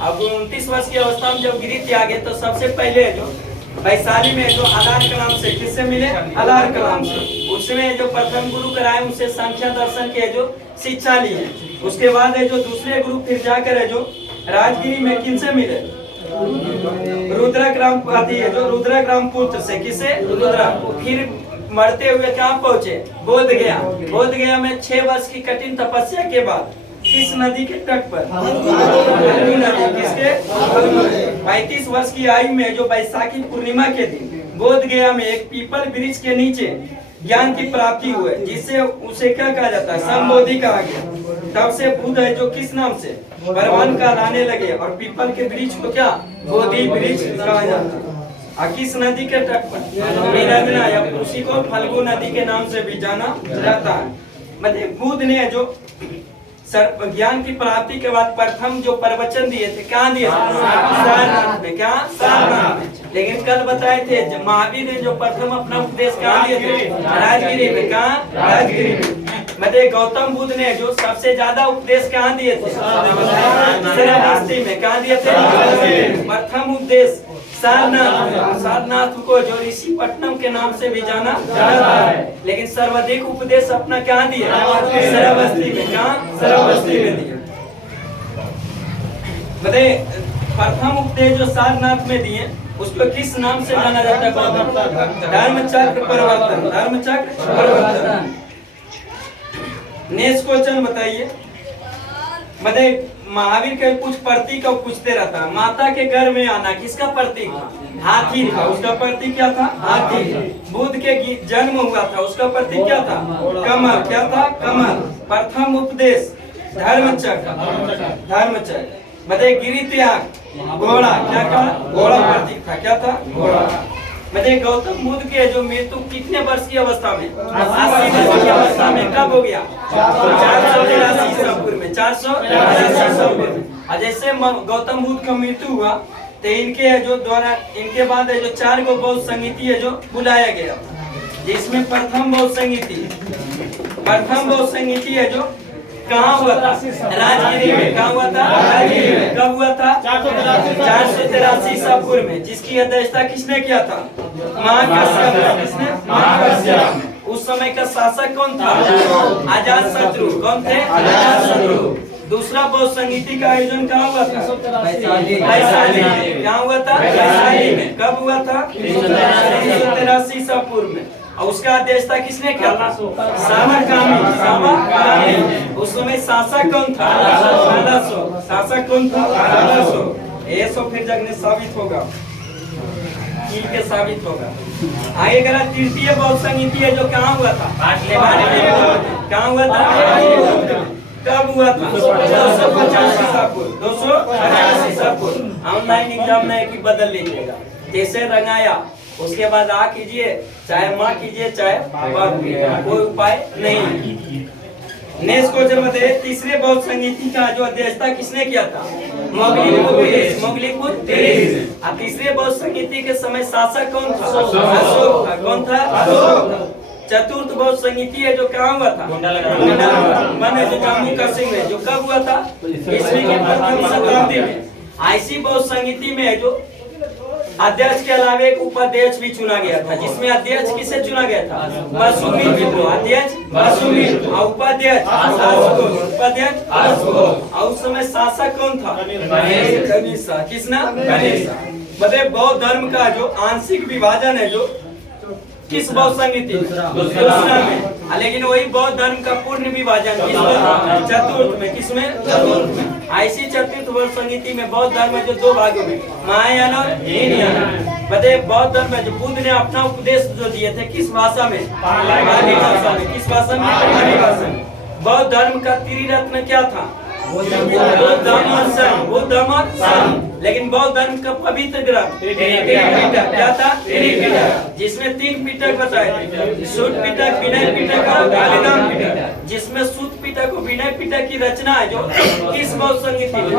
अब 29 वर्ष की अवस्था में जब गिरि त्यागे तो सबसे पहले जो वैशाली में जो अलार कलाम से किससे मिले? अलार कलाम से। उसमें जो प्रथम गुरु कराए उनसे संख्या दर्शन के जो शिक्षा लिए। उसके बाद है जो दूसरे गुरु फिर जाकर है जो राजगिरी में किनसे मिले? रुद्रक रामपुत्र से। किसे? रुद्रक। फिर मरते हुए कहाँ पहुँचे? बोध गया में 6 वर्ष की कठिन तपस्या के बाद किस नदी के तट पर? फल्गु नदी। किसके? 35 वर्ष की आयु में जो बैसाखी पूर्णिमा के दिन बोध गया में एक पीपल वृक्ष के नीचे ज्ञान की प्राप्ति हुए, जिससे उसे क्या कहा जाता है? संबोधि कहा गया। तब से बुद्ध है जो किस नाम से? भगवान का लाने लगे और पीपल के वृक्ष को क्या? बोधि वृक्ष कहा जाता है। किस नदी के तट पर? विरंजना या उसी को फल्गु नदी के नाम से भी जाना जाता है। मतलब बुद्ध ने जो ज्ञान की प्राप्ति के बाद प्रथम जो प्रवचन दिए थे कहाँ दिए? सारनाथ में। क्या? सारनाथ में। लेकिन कल बताए थे महावीर ने जो प्रथम अपना उपदेश कहाँ दिए थे? राजगिरी में। कहाँ? राजगिरी में। मतलब गौतम बुद्ध ने जो सबसे ज्यादा उपदेश कहाँ दिए थे? श्रावस्ती में। कहाँ दिए थे? प्रथम उपदेश सारनाथ। सारनाथ को जो ऋषि पट्टनम के नाम से भी जाना जाता है, लेकिन सर्वाधिक उपदेश अपना कहाँ दिए? श्रावस्ती में। कहाँ? श्रावस्ती में दिए। मतलब प्रथम उपदेश जो सारनाथ में दिए उसको किस नाम से जाना जाता है? धर्मचक्र प्रवर्तन। धर्मचक्र प्रवर्तन। नेक्स्ट क्वेश्चन बताइए। मतलब महावीर के कुछ प्रतीक को पूछते रहता। माता के गर्भ में आना किसका प्रतीक था? हाथी था। उसका प्रतीक क्या था? हाथी। बुद्ध के जन्म हुआ था, उसका प्रतीक क्या था? कमल। क्या था? कमल। प्रथम उपदेश धर्मचक्र। धर्मचक्र। मतलब गिरि त्याग घोड़ा। क्या कहा? घोड़ा प्रतीक था। क्या था? घोड़ा। मतलब गौतम बुद्ध के जो मृत्यु कितने वर्ष की अवस्था में? 80 वर्ष की अवस्था में। कब हो गया? 483 ईसा पूर्व में। 483 ईसा पूर्व में। और जैसे गौतम बुद्ध का मृत्यु हुआ तो इनके जो द्वारा इनके बाद जो 4 गो बौद्ध संगीति है जो बुलाया गया, जिसमें प्रथम बौद्ध संगीति है जो कहाँ हुआ था? राजगिरी में। कहाँ हुआ था? राजगिरी में। कब हुआ था? 483 ईसा पूर्व में। जिसकी अध्यक्षता किसने किया था? महाकश्यप। किसने? महाकश्यप। उस समय का शासक कौन था? अजात शत्रु। कौन थे? अजात शत्रु। दूसरा बौद्ध संगीति का आयोजन कहाँ हुआ था? वैशाली में। कहाँ हुआ था? वैशाली में। कब हुआ था? 383 ईसा पूर्व में। और उसका अध्यक्षता किसने किया था? सामकामी। उस समय शासक कौन था? शासक कौन था? ये सब फिर जगने साबित होगा, कील के साबित होगा। आगे करा तृतीय बौद्ध संगीति है जो कहाँ हुआ था? कहाँ हुआ था? कब हुआ था? 250 ईसा पूर्व। 250 ईसा पूर्व। ऑनलाइन एग्जाम में कि बदल लीजिएगा। जैसे रंगाया उसके बाद आ कीजिए, चाहे माँ कीजिए चाहे बाप कीजिए, कोई उपाय नहीं। नेक्स्ट क्वेश्चन बताइए। तीसरे बौद्ध संगीति का जो अध्यक्षता किसने किया था? मोगलीपुत्र। और तीसरे बौद्ध संगीति के समय शासक कौन था? अशोक था। कौन था? अशोक। चतुर्थ बौद्ध संगीति है जो कहाँ हुआ था? मन जो जम्मू कश्मीर में। जो कब हुआ था? ईस्वी की प्रथम शताब्दी में। ऐसी बौद्ध संगीति में है जो अध्यक्ष के अलावा एक उपाध्यक्ष भी चुना गया था, जिसमें अध्यक्ष किसे चुना गया था? वसुमित्र। अध्यक्ष वसुमित्र और उपाध्यक्ष और उस समय शासक कौन था? कनिष्क। किसना? कनिष्क। मतलब बौद्ध धर्म का जो आंशिक विभाजन है जो किस बौद्ध संगीति? दूसरा में। लेकिन वही बौद्ध धर्म का पूर्ण विभाजन चतुर्थ में। किसमें? चतुर्थ में। ऐसी चतुर्थ बौद्ध संगीति में बौद्ध धर्म जो 2 भागों में, महायान और हीनयान। बताइए बौद्ध धर्म में जो बुद्ध ने अपना उपदेश जो दिए थे किस भाषा में? पाली भाषा में। किस भाषा में? पाली भाषा में। बौद्ध धर्म का त्रिरत्न क्या था? बुद्ध धर्म और संघ। बुद्ध धर्म और संघ। लेकिन बौद्ध धर्म का पवित्र ग्रंथ क्या था? जिसमें 3 पिटक बताए थे, सूत पिटक, विनय पिटक और कालिदान पिटक। जिसमें सूत पिटक और विनय पिटक की रचना है जो किस बौद्ध संगीति में?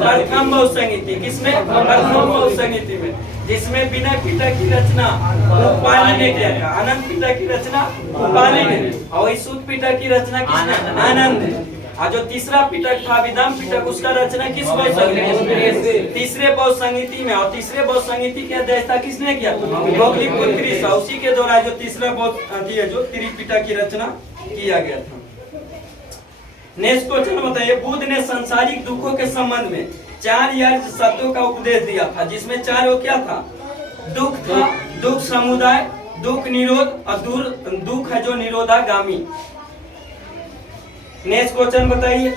प्रथम बौद्ध संगीति। किसमें? प्रथम बौद्ध संगीति में। जिसमें विनय पिटक की रचना उपाली ने किया था, अनंत पिटक की रचना उपाली ने, और सूत पिटक की रचना किसने? आनंद ने। और जो तीसरा पिटक था अभिधाम पिटक, उसका रचना किस बौद्ध संगीति? तीसरे बौद्ध संगीति में। और तीसरे बौद्ध संगीति की अध्यक्षता किसने किया? मोगलीपुत्र। उसी के द्वारा जो तीसरा बौद्ध है जो त्रिपिटक की रचना किया गया था। नेक्स्ट क्वेश्चन बताइए। बुद्ध ने सांसारिक दुखों के संबंध में 4 यर्ज शब्दों का उपदेश दिया था, जिसमें 4 वो क्या था? दुख था, दुख समुदाय, दुख निरोध और दुख है जो निरोधागामी। नेक्स्ट क्वेश्चन बताइए।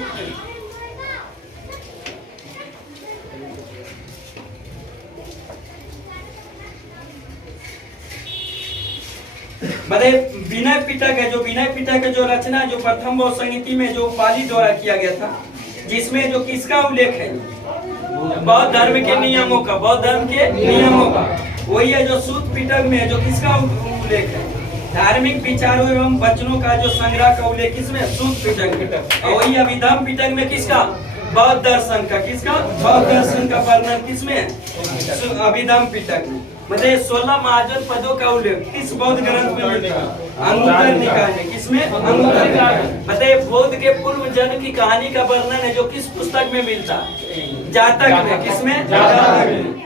बताइए विनय पिटक है जो विनय पिटक जो रचना जो प्रथम बौद्ध संगीति में जो उपाली द्वारा किया गया था, जिसमें जो किसका उल्लेख है? बौद्ध धर्म के नियमों का। बौद्ध धर्म के नियमों का। वही है जो सूत पिटक में जो किसका उल्लेख है? धार्मिक विचारों एवं वचनों का जो संग्रह का उल्लेख किसमें? सूत पिटक। और वही अभिधाम पिटक में किसका? बौद्ध दर्शन का। किसका? बौद्ध दर्शन का वर्णन किसमें? अभिधाम पिटक में। मतलब 16 महाजन पदों का उल्लेख किस बौद्ध ग्रंथ में मिलता है? अंगुत्तर निकाय में। किसमें? अंगुत्तर निकाय। मतलब बौद्ध के पूर्व जन्म की कहानी का वर्णन है जो किस पुस्तक में मिलता है? जातक में। किसमें? जातक में।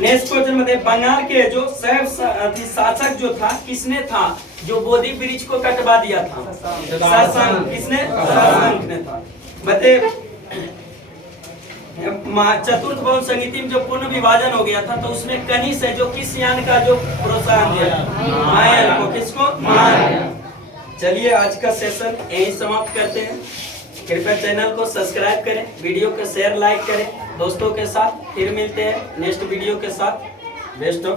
नेक्स्ट क्वेश्चन मध्ये बंगाल के जो शैव शासक जो था किसने था जो बोधि वृक्ष को कटवा दिया था? शशांक। किसने? शशांक ने था। बते चतुर्थ भवन संहिता में जो पूर्ण विभाजन हो गया था तो उसमें कनिष्क है जो किस यान का जो प्रोत्साहन दिया? मायान को। किसको? मायान। चलिए आज का सेशन यही समाप्त करते हैं। कृपया चैनल को सब्सक्राइब करें, वीडियो को शेयर लाइक करें दोस्तों के साथ। फिर मिलते हैं नेक्स्ट वीडियो के साथ। Best of